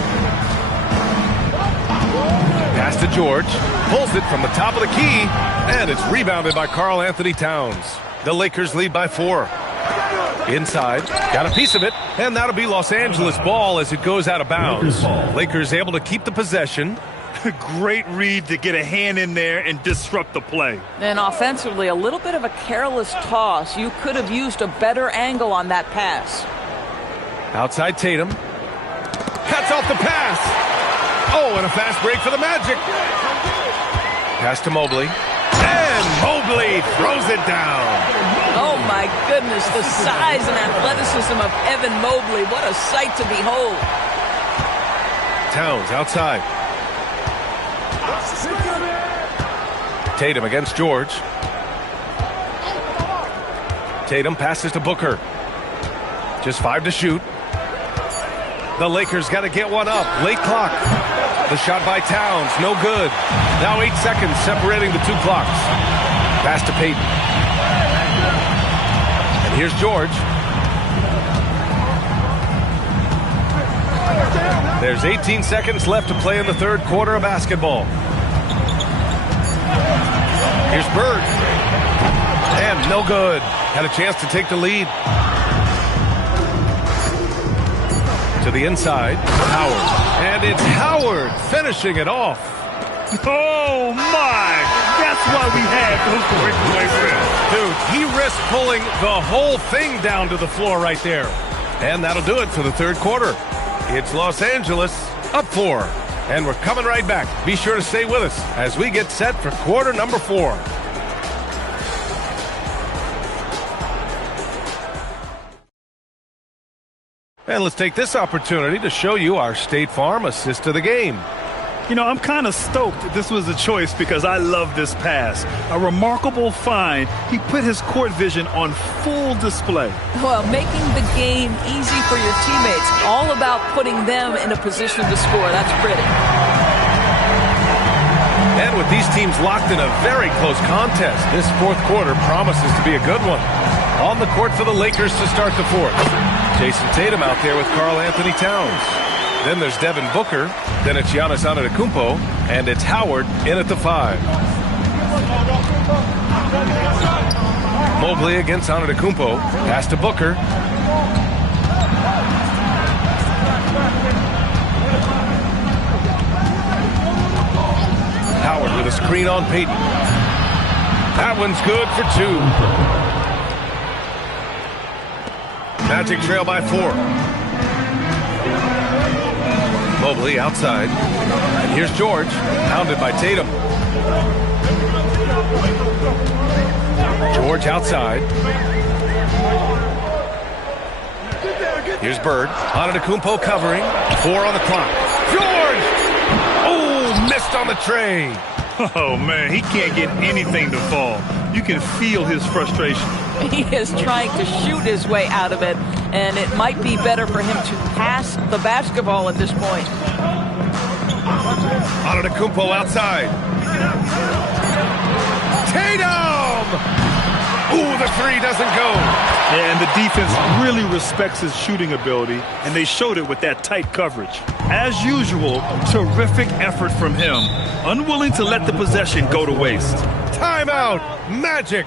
Pass to George. Pulls it from the top of the key. And it's rebounded by Karl Anthony Towns. The Lakers lead by 4. Inside. Got a piece of it. And that'll be Los Angeles ball as it goes out of bounds. Lakers able to keep the possession. Great read to get a hand in there and disrupt the play. And offensively, a little bit of a careless toss. You could have used a better angle on that pass. Outside Tatum. Cuts off the pass. Oh, and a fast break for the Magic. Pass to Mobley. And Mobley throws it down. Oh, my goodness. The size and athleticism of Evan Mobley. What a sight to behold. Towns outside. Tatum against George. Tatum passes to Booker. Just 5 to shoot. The Lakers got to get one up. Late clock. The shot by Towns, no good. Now 8 seconds separating the 2 clocks. Pass to Payton. And here's George. There's 18 seconds left to play in the third quarter of basketball. Here's Bird. And no good. Had a chance to take the lead. To the inside, Howard. And it's Howard finishing it off. Oh, my. That's why we had those breakaway wins. Dude, he risked pulling the whole thing down to the floor right there. And that'll do it for the third quarter. It's Los Angeles up 4. And we're coming right back. Be sure to stay with us as we get set for quarter number 4. And let's take this opportunity to show you our State Farm assist of the game. You know, I'm kind of stoked this was a choice because I love this pass. A remarkable find. He put his court vision on full display. Well, making the game easy for your teammates. All about putting them in a position to score. That's pretty. And with these teams locked in a very close contest, this fourth quarter promises to be a good one. On the court for the Lakers to start the fourth. Jason Tatum out there with Karl Anthony Towns. Then there's Devin Booker. Then it's Giannis Antetokounmpo. And it's Howard in at the 5. Mobley against Antetokounmpo. Pass to Booker. Howard with a screen on Payton. That one's good for 2. Magic trail by 4. Mobley outside. And here's George, pounded by Tatum. George outside. Here's Bird. Antetokounmpo covering. 4 on the clock. George! Oh, missed on the tray. Oh, man, he can't get anything to fall. You can feel his frustration. He is trying to shoot his way out of it, and it might be better for him to pass the basketball at this point. Antetokounmpo outside. Tatum! Ooh, the 3 doesn't go. Yeah, and the defense really respects his shooting ability, and they showed it with that tight coverage. As usual, terrific effort from him, unwilling to let the possession go to waste. Timeout, Magic.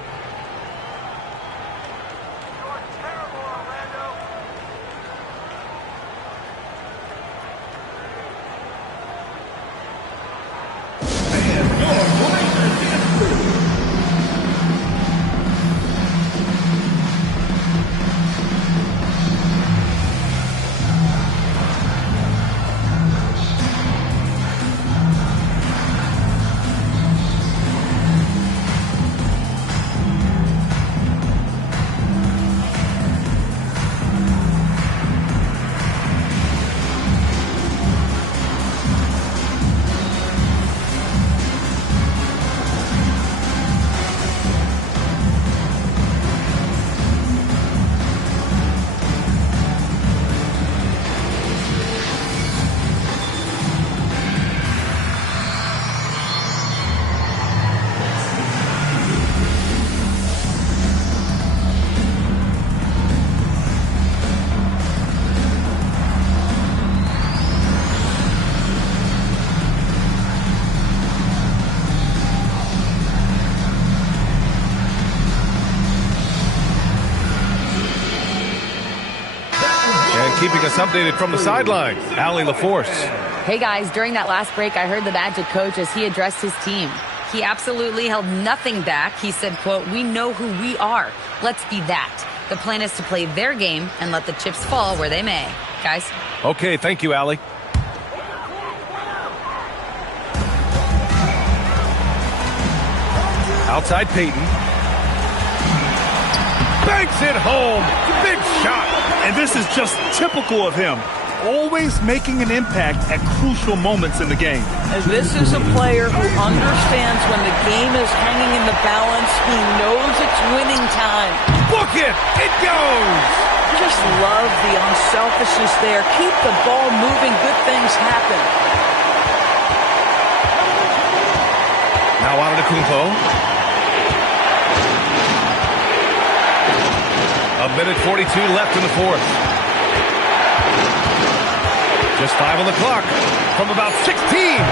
Keeping us updated from the sideline, Allie LaForce. Hey guys, during that last break, I heard the Magic coach as he addressed his team. He absolutely held nothing back. He said, quote, "We know who we are. Let's be that. The plan is to play their game and let the chips fall where they may." Guys. Okay, thank you, Allie. Outside Payton. Banks it home. Big shot. And this is just typical of him. Always making an impact at crucial moments in the game. And this is a player who understands when the game is hanging in the balance. He knows it's winning time. Book it! It goes! Just love the unselfishness there. Keep the ball moving. Good things happen. Now Antetokounmpo. A minute 42 left in the fourth. Just 5 on the clock from about 16.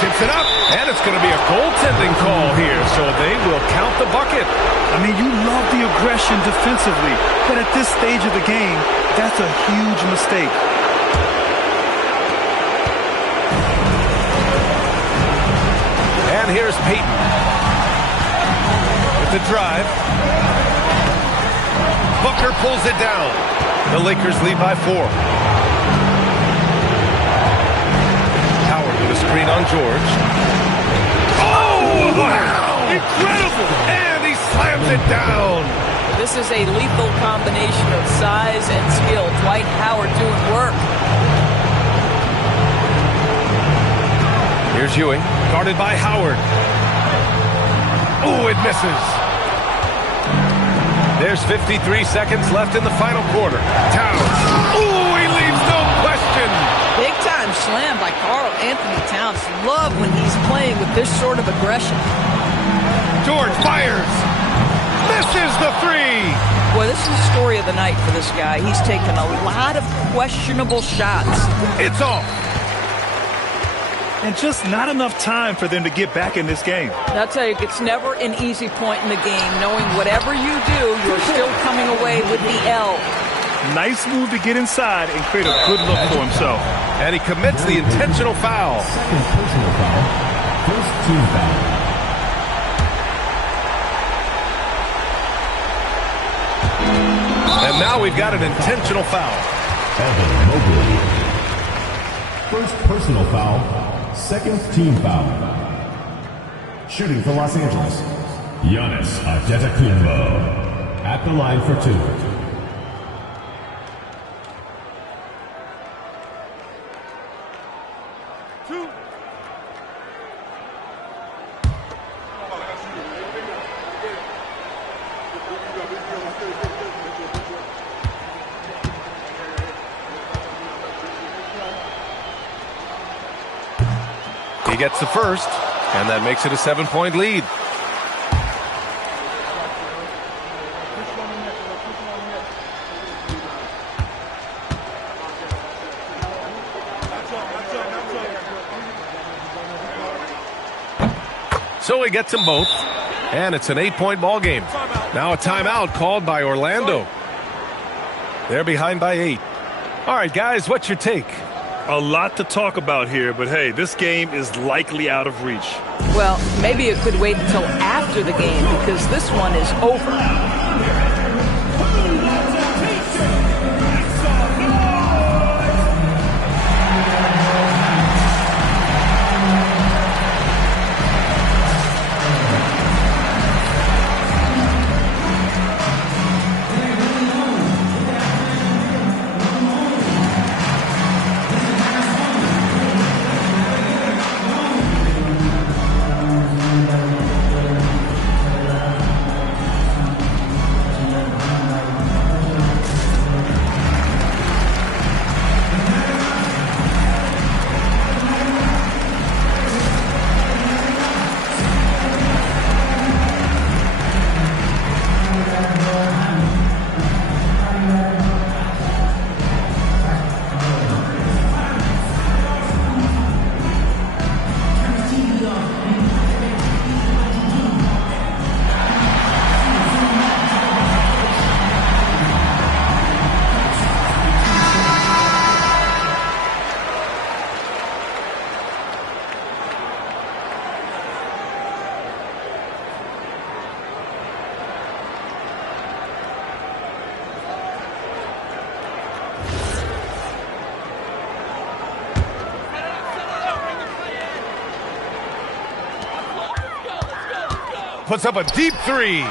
Tips it up, and it's going to be a goaltending call here, so they will count the bucket. I mean, you love the aggression defensively, but at this stage of the game, that's a huge mistake. And here's Peyton with the drive. Booker pulls it down. The Lakers lead by 4. Howard with a screen on George. Oh, wow! Incredible! And he slams it down. This is a lethal combination of size and skill. Dwight Howard doing work. Here's Ewing, guarded by Howard. Oh, it misses. There's 53 seconds left in the final quarter. Towns. Oh, he leaves no question. Big time slam by Karl Anthony Towns. Love when he's playing with this sort of aggression. George fires. Misses the 3. Boy, this is the story of the night for this guy. He's taken a lot of questionable shots. It's off. And just not enough time for them to get back in this game. I'll tell you, it's never an easy point in the game, knowing whatever you do, you're still coming away with the L. Nice move to get inside and create a good look for himself. And he commits the intentional foul. Second personal foul. First team foul. And now we've got an intentional foul. Evan Mobley. First personal foul. Second team foul. Shooting for Los Angeles, Giannis Antetokounmpo. At the line for 2. He gets the first, and that makes it a 7-point lead. So he gets them both, and it's an 8-point ball game. Now a timeout called by Orlando. They're behind by 8. All right, guys, what's your take? A lot to talk about here, but hey, this game is likely out of reach. Well, maybe it could wait until after the game because this one is over. Puts up a deep 3.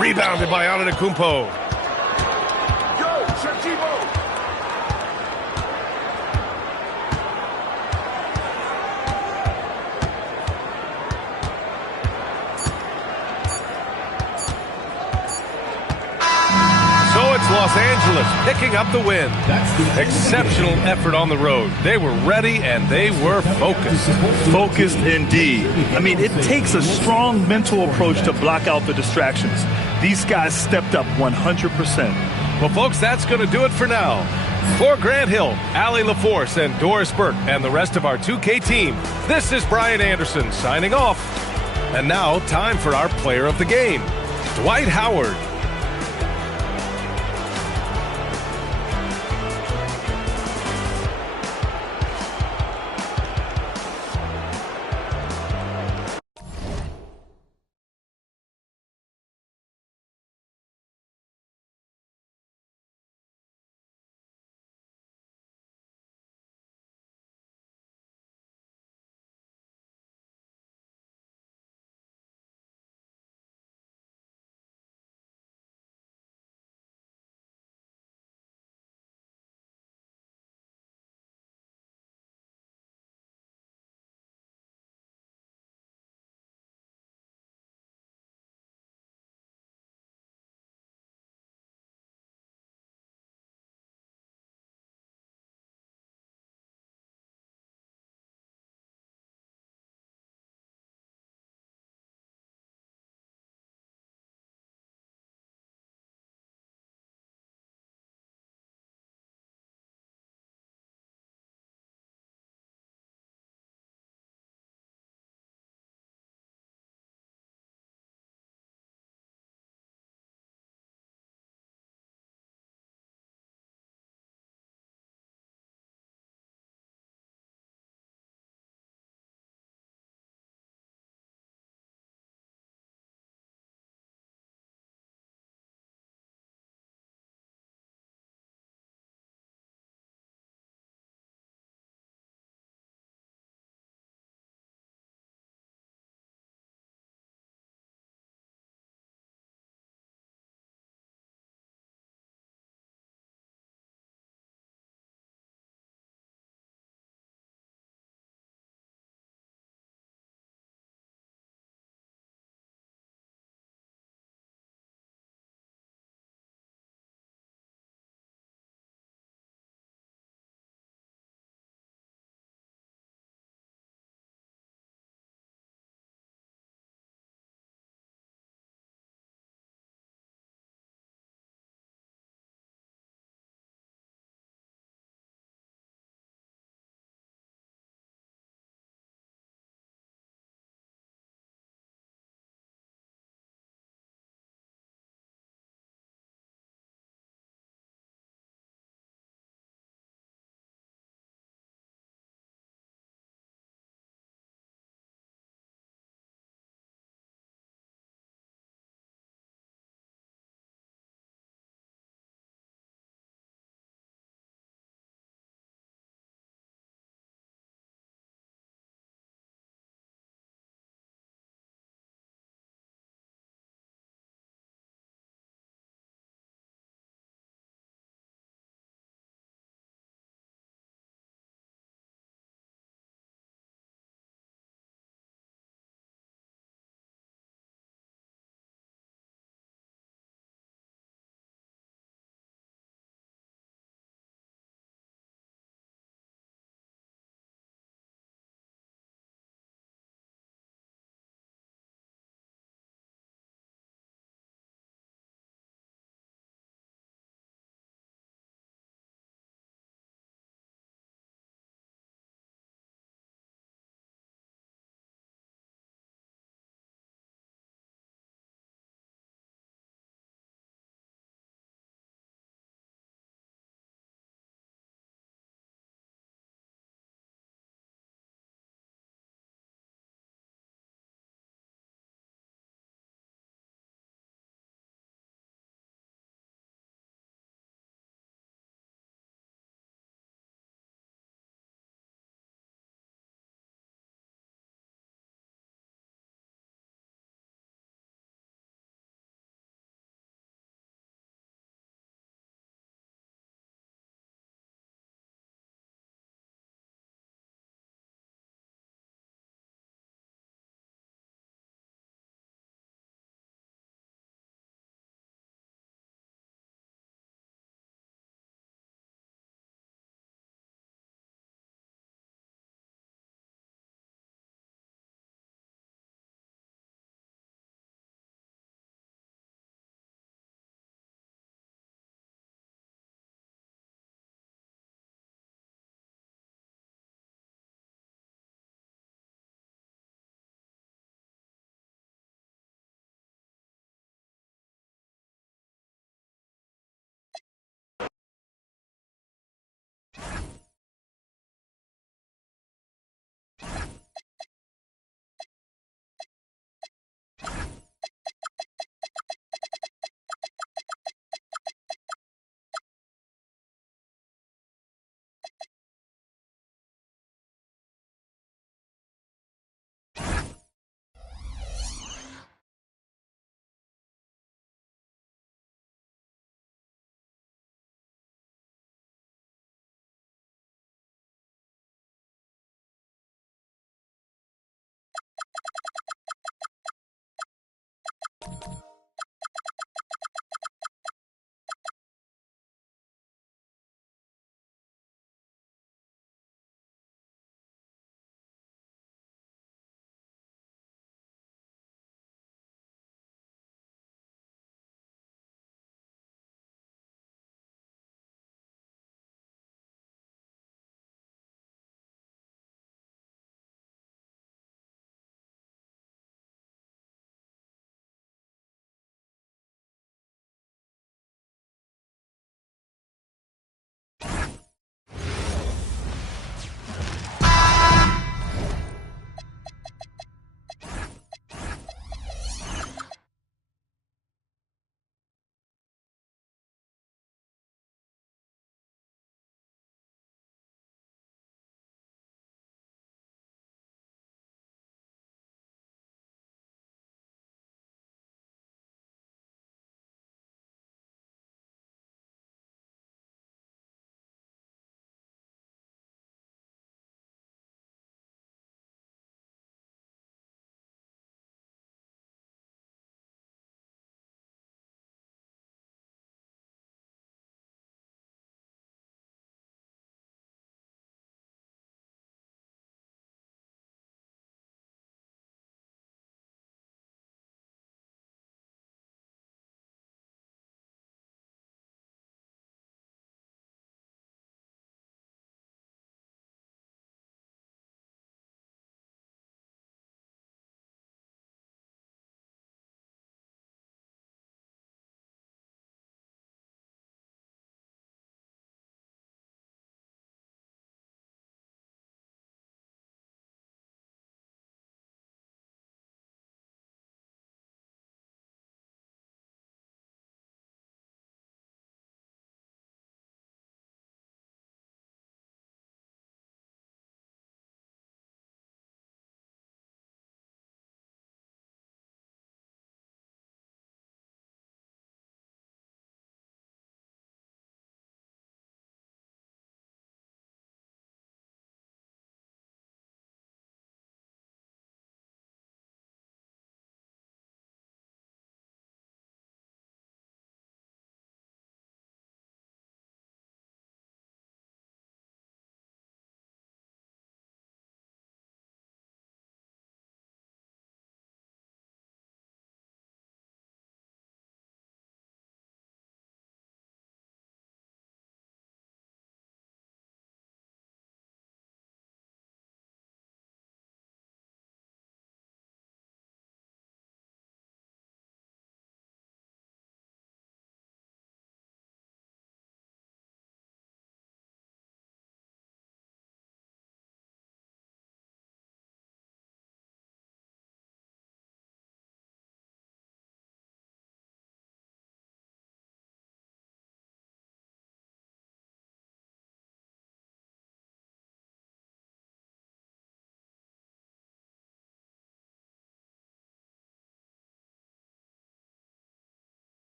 Rebounded by Antetokounmpo. Los Angeles picking up the win. Exceptional effort on the road. They were ready and they were focused. Focused indeed. I mean, it takes a strong mental approach to block out the distractions. These guys stepped up 100%. Well, folks, that's going to do it for now. For Grant Hill, Allie LaForce, and Doris Burke, and the rest of our 2K team, this is Brian Anderson signing off. And now, time for our player of the game, Dwight Howard.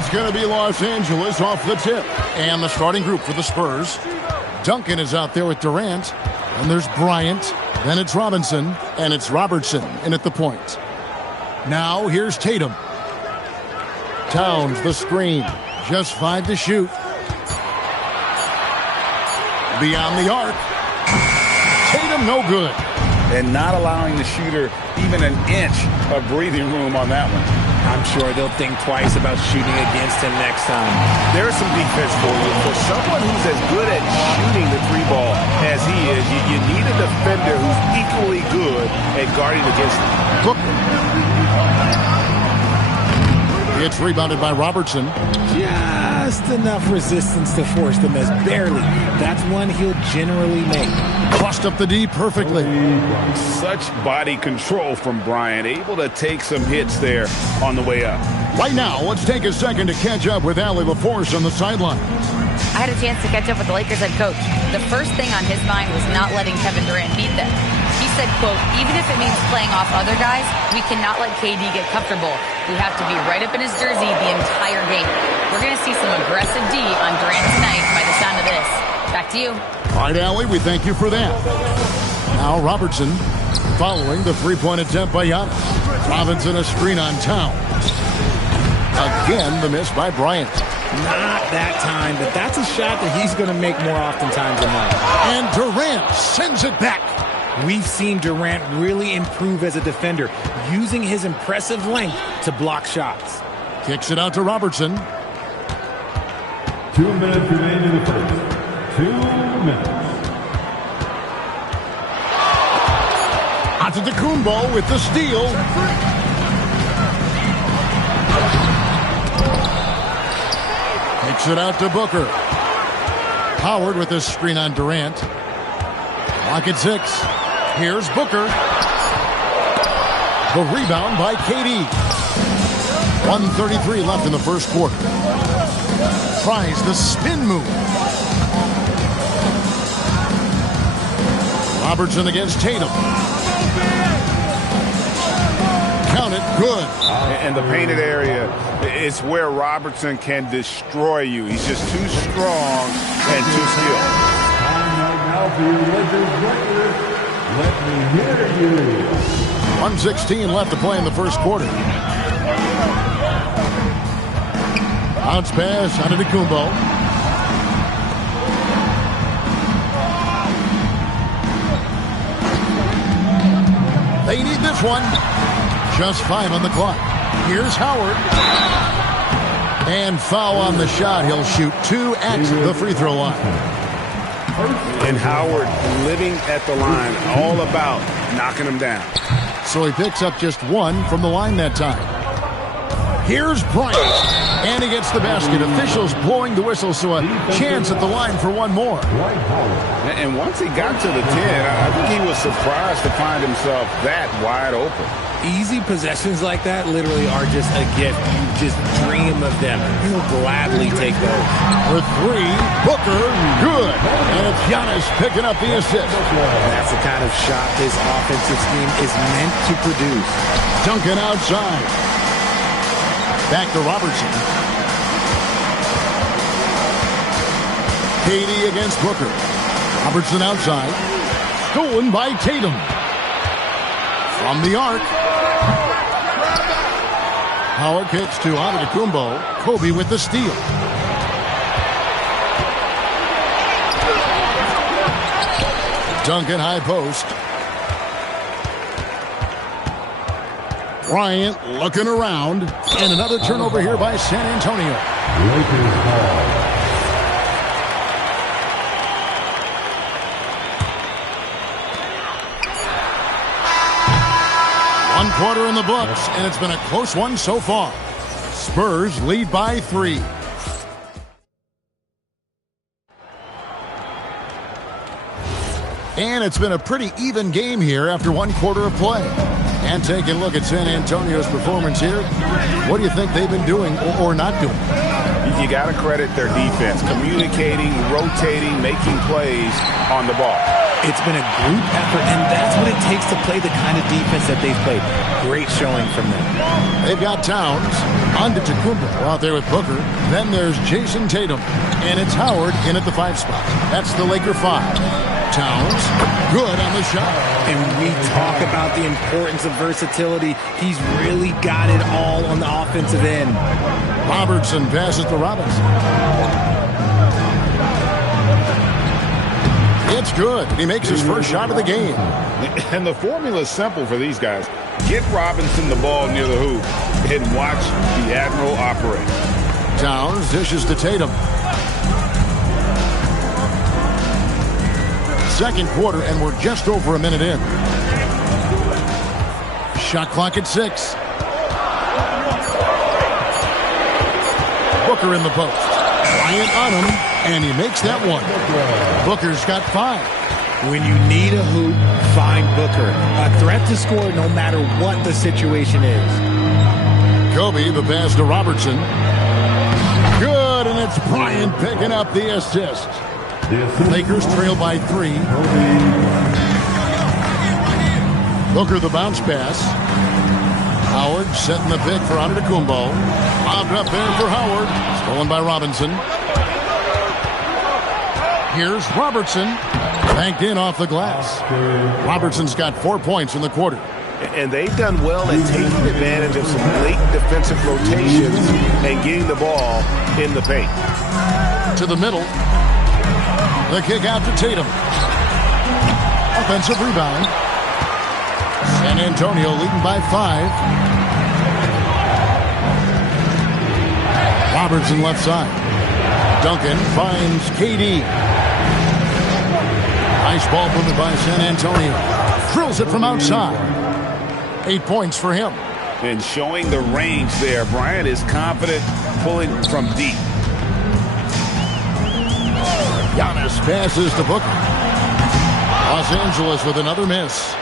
It's going to be Los Angeles off the tip. And the starting group for the Spurs. Duncan is out there with Durant. And there's Bryant. Then it's Robinson. And it's Robertson in at the point. Now here's Tatum. Towns the screen. Just 5 to shoot. Beyond the arc. Tatum no good. And not allowing the shooter even an inch of breathing room on that one. I'm sure they'll think twice about shooting against him next time. There's some defense for you. For someone who's as good at shooting the three ball as he is, you need a defender who's equally good at guarding against Booker. It's rebounded by Robertson. Just enough resistance to force the miss. Barely. That's one he'll generally make. Crossed up the D perfectly. Such body control from Bryant. Able to take some hits there on the way up. Right now, let's take a second to catch up with Allie LaForce on the sideline. I had a chance to catch up with the Lakers head coach. The first thing on his mind was not letting Kevin Durant beat them. He said, quote, even if it means playing off other guys, we cannot let KD get comfortable. We have to be right up in his jersey the entire game. We're going to see some aggressive D on Durant tonight by the sound of this. Back to you. All right, Allie, we thank you for that. Now Robertson following the three-point attempt by Giannis. Robinson a screen on Towns. Again, the miss by Bryant. Not that time, but that's a shot that he's going to make more oftentimes than not. And Durant sends it back. We've seen Durant really improve as a defender, using his impressive length to block shots. Kicks it out to Robertson. 2 minutes remaining in the first. 2 minutes. Antetokounmpo with the steal. Kicks it out to Booker. Howard with the screen on Durant. Clock at 6. Here's Booker. The rebound by KD. 1:33 left in the first quarter. Tries the spin move. Robertson against Tatum. Count it, good. And the painted area is where Robertson can destroy you. He's just too strong and too skilled. Time right now for your Lakers record. Let me hear you. 1:16 left to play in the first quarter. Bounce pass out of Antetokounmpo. They need this one. Just 5 on the clock. Here's Howard. And foul on the shot. He'll shoot 2 at the free throw line. And Howard living at the line, all about knocking him down. So he picks up just 1 from the line that time. Here's Bryant. And he gets the basket. Officials blowing the whistle, so a chance at the line for 1 more. And once he got to the 10, I think he was surprised to find himself that wide open. Easy possessions like that literally are just a gift. You just dream of them. He'll gladly take those. For 3, Booker, good. And it's Giannis picking up the assist. That's the kind of shot this offensive scheme is meant to produce. Duncan outside. Back to Robertson. KD against Booker. Robertson outside. Stolen by Tatum. From the arc. Howard kicks to Antetokounmpo. Kobe with the steal. Duncan high post. Bryant looking around. And another turnover here by San Antonio. Lakers ball. One quarter in the books, and it's been a close one so far. Spurs lead by 3. And it's been a pretty even game here after 1 quarter of play. And taking a look at San Antonio's performance here, what do you think they've been doing or not doing? You got to credit their defense, communicating, rotating, making plays on the ball. It's been a group effort, and that's what it takes to play the kind of defense that they've played. Great showing from them. They've got Towns, Antetokounmpo out there with Booker. Then there's Jason Tatum, and it's Howard in at the 5 spot. That's the Laker 5. Towns, good on the shot. And we talk about the importance of versatility. He's really got it all on the offensive end. Robertson passes to Robinson. It's good. He makes his first shot of the game. And the formula is simple for these guys. Get Robinson the ball near the hoop and watch the Admiral operate. Towns dishes to Tatum. Second quarter, and we're just over a minute in. Shot clock at 6. Booker in the post. Bryant on him, and he makes that one. Booker's got 5. When you need a hoop, find Booker. A threat to score no matter what the situation is. Kobe, the pass to Robertson. Good, and it's Bryant picking up the assist. Lakers trail by 3. Booker the bounce pass. Howard setting the pick for Antetokounmpo. Lobbed up there for Howard. Stolen by Robinson. Here's Robertson. Banked in off the glass. Robertson's got 4 points in the quarter. And they've done well at taking advantage of some late defensive rotations and getting the ball in the paint. To the middle. The kick out to Tatum. Offensive rebound. San Antonio leading by 5. Robertson left side. Duncan finds KD. Nice ball movement by San Antonio. Drills it from outside. 8 points for him. And showing the range there. Bryant is confident pulling from deep. Giannis passes to Booker. Los Angeles with another miss.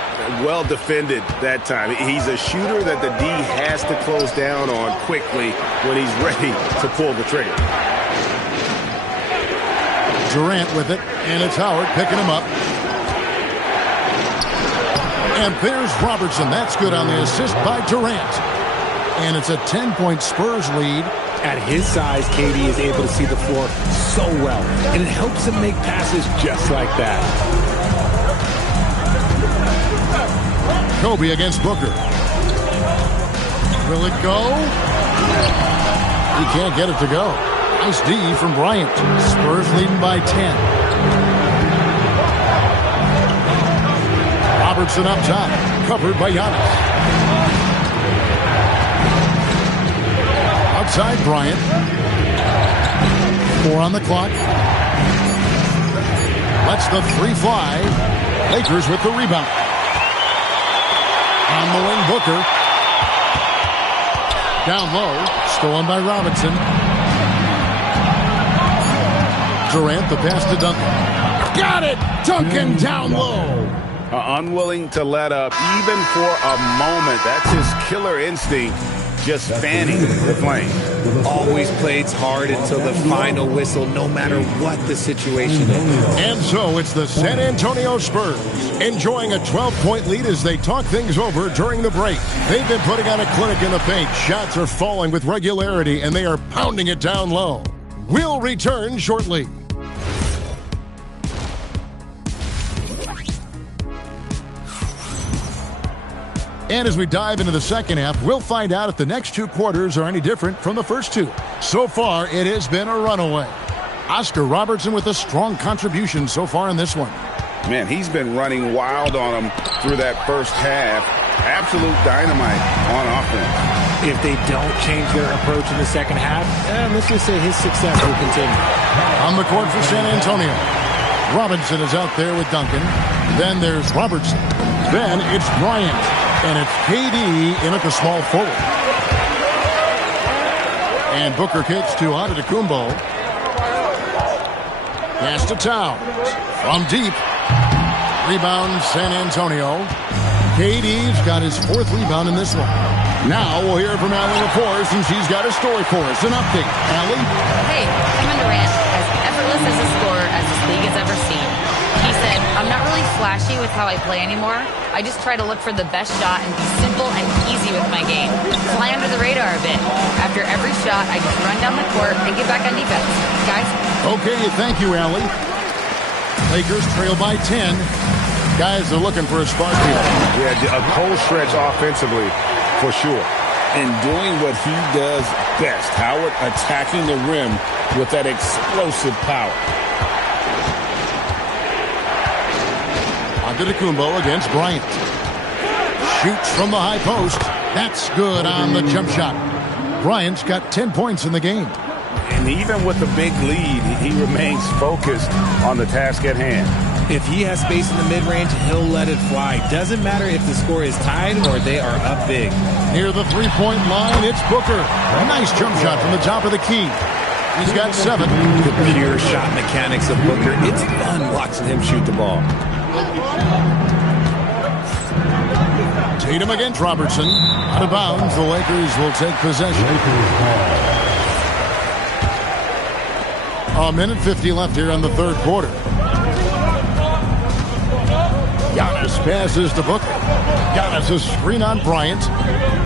Well defended that time. He's a shooter that the D has to close down on quickly when he's ready to pull the trigger. Durant with it, and it's Howard picking him up. And there's Robertson. That's good on the assist by Durant. And it's a 10-point Spurs lead. At his size, KD is able to see the floor so well, and it helps him make passes just like that. Kobe against Booker. Will it go? He can't get it to go. Nice D from Bryant. Spurs leading by 10. Robertson up top, covered by Giannis. Outside Bryant. 4 on the clock. Lets the 3 fly. Lakers with the rebound. On the wing, Booker. Down low, stolen by Robinson. Durant, the pass to Duncan. Got it! Duncan down low. Unwilling to let up, even for a moment. That's his killer instinct, just fanning the flame. Always plays hard until the final whistle, no matter what the situation is. And so it's the San Antonio Spurs enjoying a 12-point lead as they talk things over during the break. They've been putting on a clinic in the paint. Shots are falling with regularity, and they are pounding it down low. We'll return shortly. And as we dive into the second half, we'll find out if the next 2 quarters are any different from the first 2. So far, it has been a runaway. Oscar Robertson with a strong contribution so far in this one. Man, he's been running wild on him through that first half. Absolute dynamite on offense. If they don't change their approach in the second half, let's just say his success will continue. On the court for San Antonio. Robinson is out there with Duncan. Then there's Robertson. Then it's Bryant. And it's KD in at the small forward. And Booker kicks to Antetokounmpo. Pass to Towns. From deep. Rebound San Antonio. KD's got his 4th rebound in this one. Now we'll hear from Allie LaForce, and she's got a story for us. An update. Allie? Hey, Kevin Durant, as effortless as a scorer as this league has ever seen. He said, I'm not really with how I play anymore. I just try to look for the best shot and be simple and easy with my game. Fly under the radar a bit. After every shot, I just run down the court and get back on defense. Guys? Okay, thank you, Allie. Lakers trail by 10. Guys are looking for a spark here. Yeah, a cold stretch offensively, for sure. And doing what he does best, Howard, attacking the rim with that explosive power. Antetokounmpo against Bryant. Shoots from the high post. That's good on the jump shot. Bryant's got 10 points in the game. And even with the big lead, he remains focused on the task at hand. If he has space in the mid-range, he'll let it fly. Doesn't matter if the score is tied or they are up big. Near the three-point line, it's Booker. A nice jump shot from the top of the key. He's got 7. The pure shot mechanics of Booker. It's fun watching him shoot the ball. Tatum against Robertson. Out of bounds, the Lakers will take possession. A minute 50 left here in the third quarter. Giannis passes to Booker. Giannis a screen on Bryant.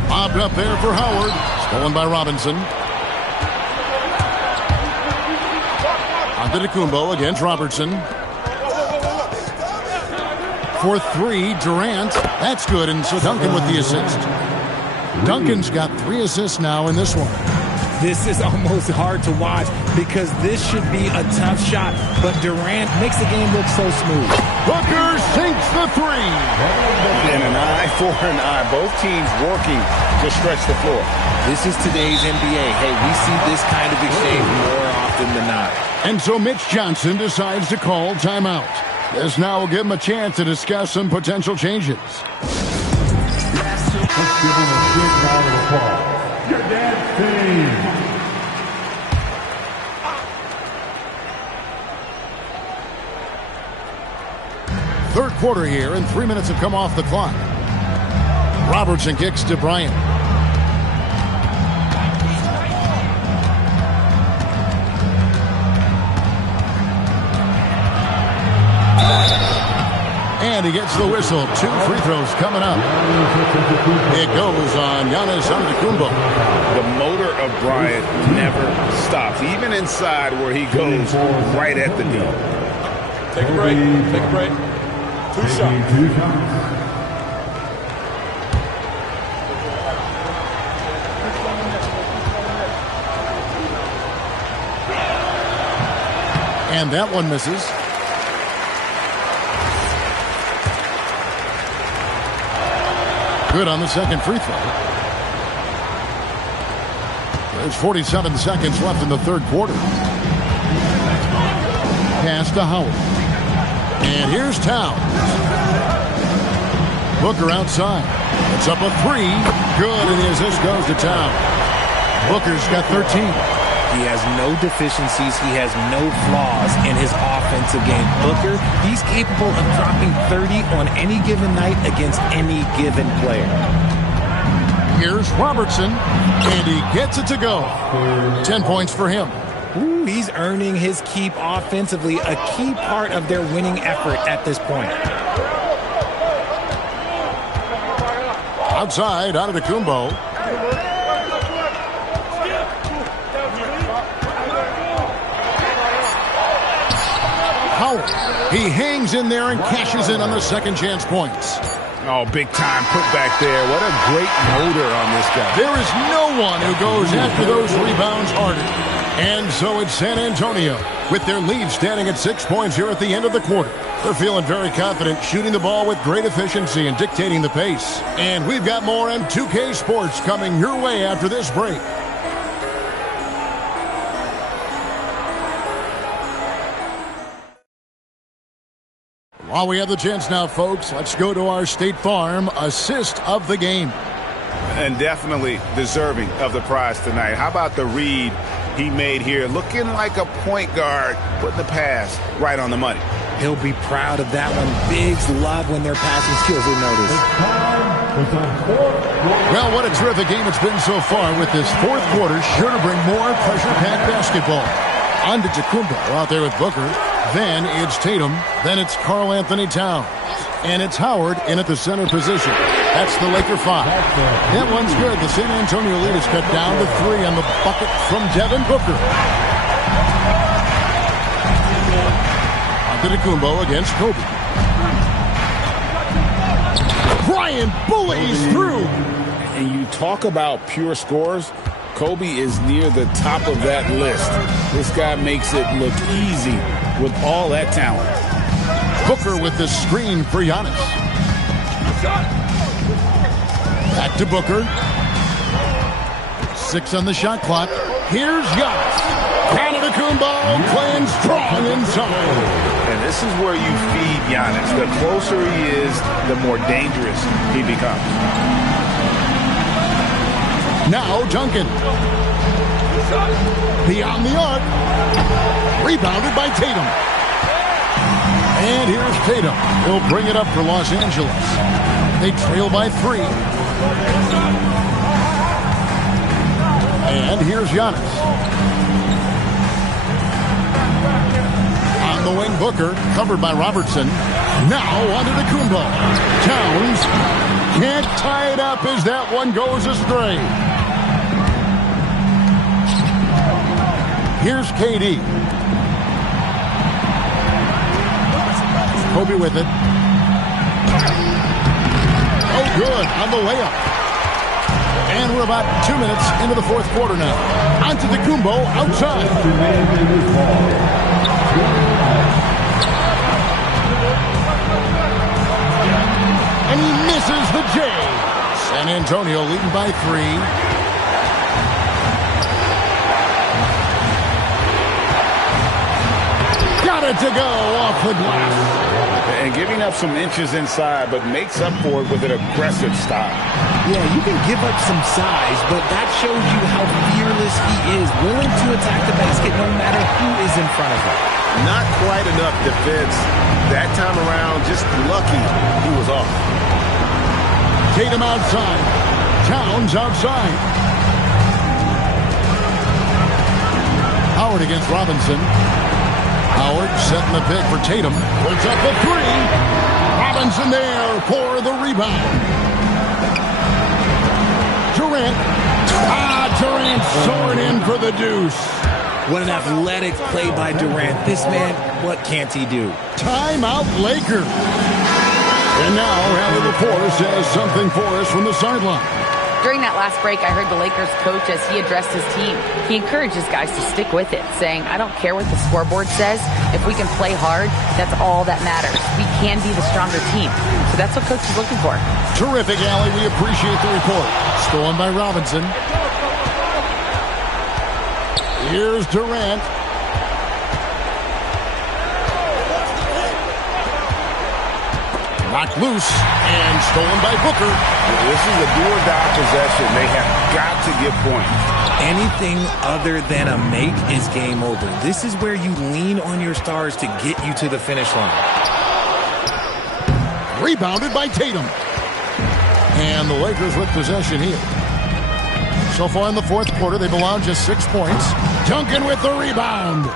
Bobbed up there for Howard. Stolen by Robinson. Antetokounmpo against Robertson. For 3, Durant. That's good, and so Duncan with the assist. Duncan's got 3 assists now in this one. This is almost hard to watch because this should be a tough shot, but Durant makes the game look so smooth. Booker sinks the 3. And an eye for an eye. Both teams working to stretch the floor. This is today's NBA. Hey, we see this kind of exchange more often than not. And so Mitch Johnson decides to call timeout. This now will give him a chance to discuss some potential changes. Let's give him a big round of applause. Your dad's team. Third quarter here, and 3 minutes have come off the clock. Robertson kicks to Bryant. And he gets the whistle. 2 free throws coming up. It goes on Giannis Antetokounmpo. The motor of Bryant never stops, even inside where he goes right at the knee. Take a break. Take a break. 2 shots. And that one misses. Good on the second free throw. There's 47 seconds left in the third quarter. Pass to Howard. And here's Towns. Booker outside. It's up a 3. Good, and the assist goes to Towns. Booker's got 13. He has no deficiencies. He has no flaws in his offensive game. Booker, he's capable of dropping 30 on any given night against any given player. Here's Robertson, and he gets it to go. 10 points for him. Ooh, he's earning his keep offensively, a key part of their winning effort at this point. Outside, Antetokounmpo. He hangs in there and cashes in on the second chance points. Oh, big time put back there. What a great motor on this guy. There is no one who goes after those rebounds harder. And so it's San Antonio with their lead standing at 6 points here at the end of the quarter. They're feeling very confident, shooting the ball with great efficiency and dictating the pace. And we've got more on 2K Sports coming your way after this break. While we have the chance now, folks, let's go to our State Farm assist of the game. And definitely deserving of the prize tonight. How about the read he made here? Looking like a point guard, putting the pass right on the money. He'll be proud of that one. Bigs love when their passing skills are noticed. Well, what a terrific game it's been so far, with this fourth quarter sure to bring more pressure-packed basketball. Antetokounmpo out there with Booker. Then it's Tatum. Then it's Karl Anthony Towns. And it's Howard in at the center position. That's the Laker 5. That one's good. The San Antonio lead is cut down to 3 on the bucket from Devin Booker. Antetokounmpo against Kobe. Bryant bullies through. And you talk about pure scores, Kobe is near the top of that list. This guy makes it look easy with all that talent. Booker with the screen for Giannis. Back to Booker. 6 on the shot clock. Here's Giannis. Antetokounmpo playing strong inside. And this is where you feed Giannis. The closer he is, the more dangerous he becomes. Now Duncan. Beyond the arc. Rebounded by Tatum. And here's Tatum. He'll bring it up for Los Angeles. They trail by 3. And here's Giannis. On the wing, Booker, covered by Robertson. Now Antetokounmpo. Towns can't tie it up as that one goes astray. Here's KD. Kobe with it. Oh, good on the layup. And we're about 2 minutes into the fourth quarter now. Antetokounmpo outside. And he misses the J. San Antonio leading by 3. Got it to go off the glass. And giving up some inches inside, but makes up for it with an aggressive style. Yeah, you can give up some size, but that shows you how fearless he is, willing to attack the basket no matter who is in front of him. Not quite enough defense that time around, just lucky he was off. Tatum outside. Towns outside. Howard against Robinson. Howard setting the pick for Tatum. Puts up the 3. Robinson there for the rebound. Durant. Durant soaring in for the deuce. What an athletic play by Durant. This man, what can't he do? Timeout Lakers. And now Allie LaForce has something for us from the sideline. During that last break, I heard the Lakers coach as he addressed his team. He encouraged his guys to stick with it, saying, I don't care what the scoreboard says. If we can play hard, that's all that matters. We can be the stronger team. So that's what coach is looking for. Terrific, Allie. We appreciate the report. Stolen by Robinson. Here's Durant. Knocked loose and stolen by Booker. This is a do-or-die possession. They have got to get points. Anything other than a make is game over. This is where you lean on your stars to get you to the finish line. Rebounded by Tatum. And the Lakers with possession here. So far in the fourth quarter, they've allowed just 6 points. Duncan with the rebound.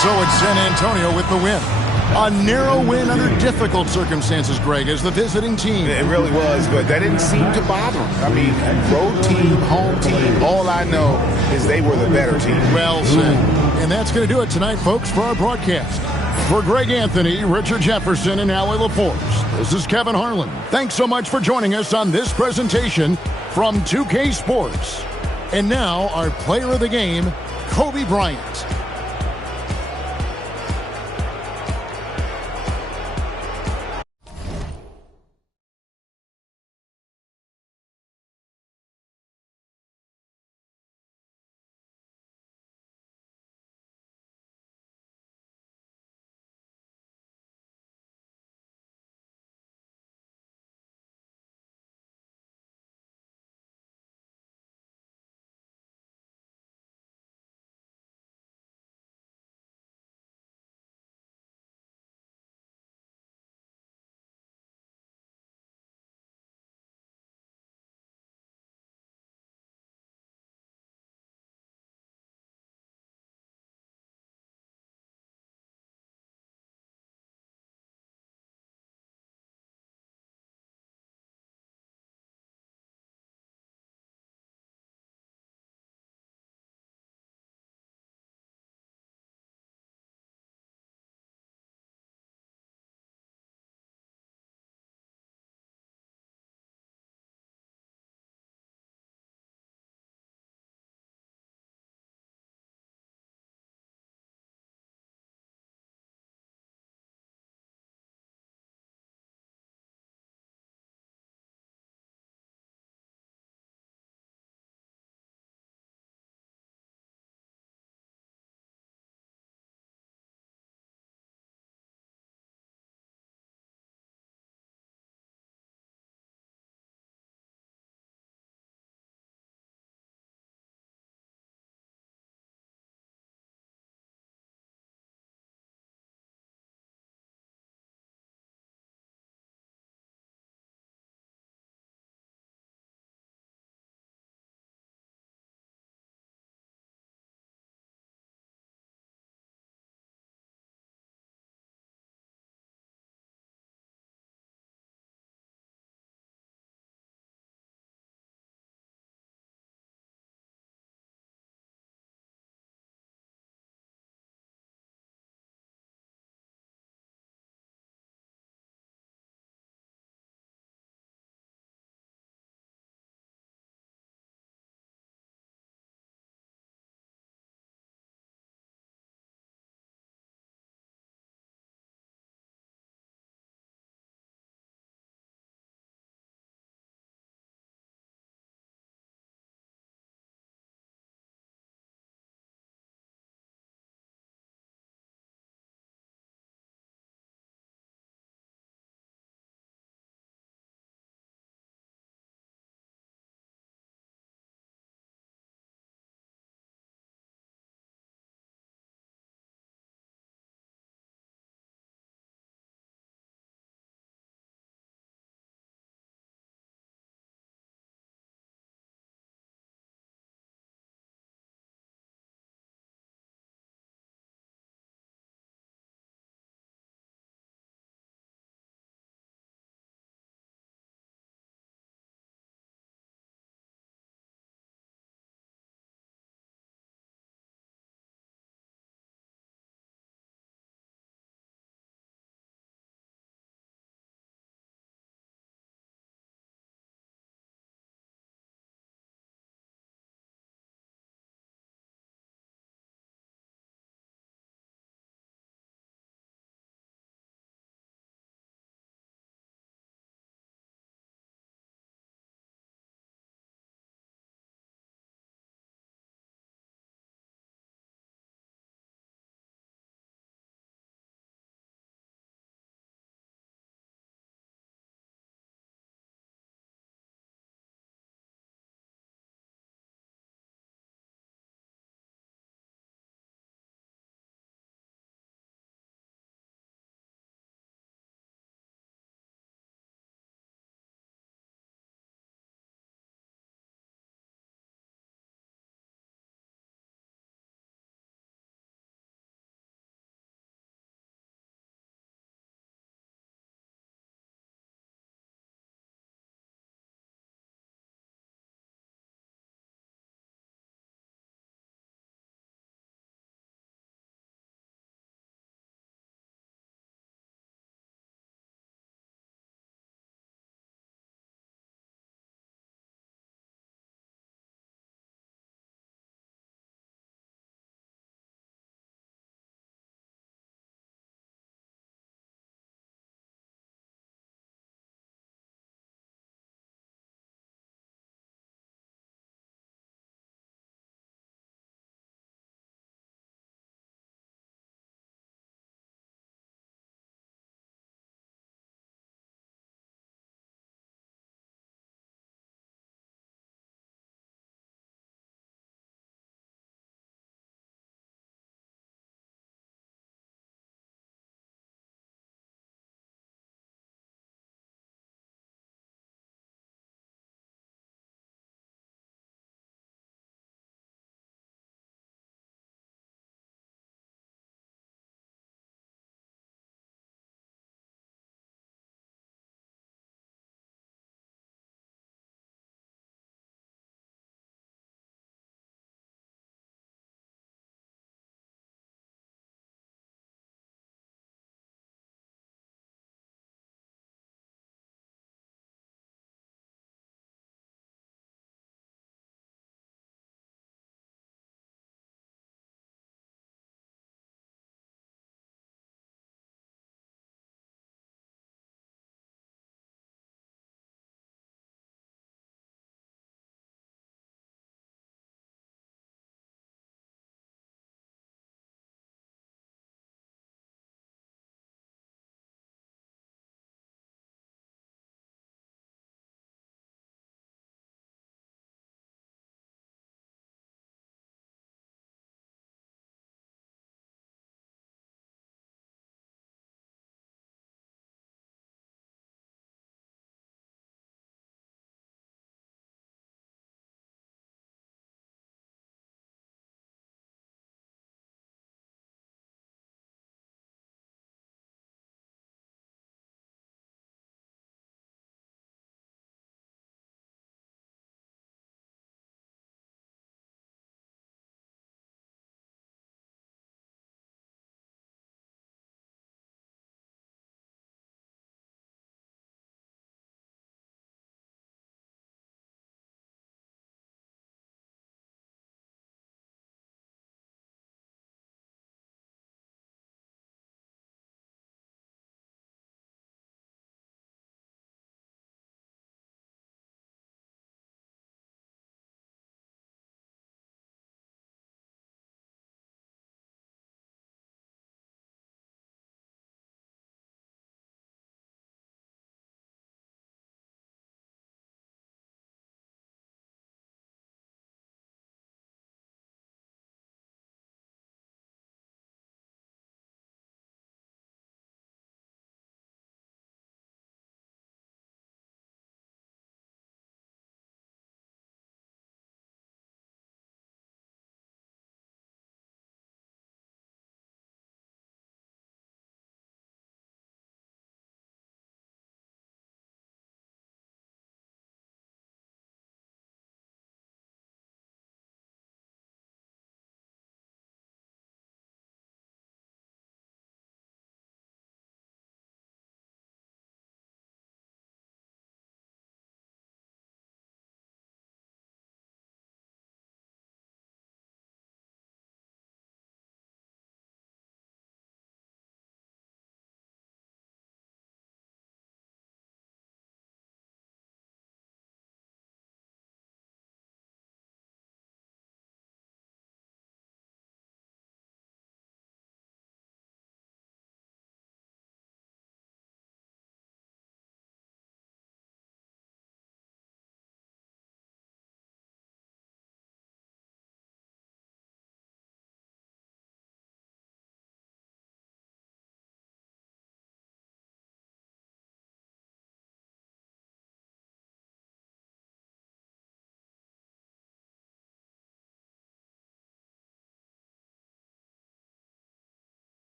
So it's San Antonio with the win. A narrow win under difficult circumstances, Greg, as the visiting team. It really was, but that didn't seem to bother them. I mean, road team, home team, all I know is they were the better team. Well said. And that's going to do it tonight, folks, for our broadcast. For Greg Anthony, Richard Jefferson, and Allie LaForce, this is Kevin Harlan. Thanks so much for joining us on this presentation from 2K Sports. And now, our player of the game, Kobe Bryant.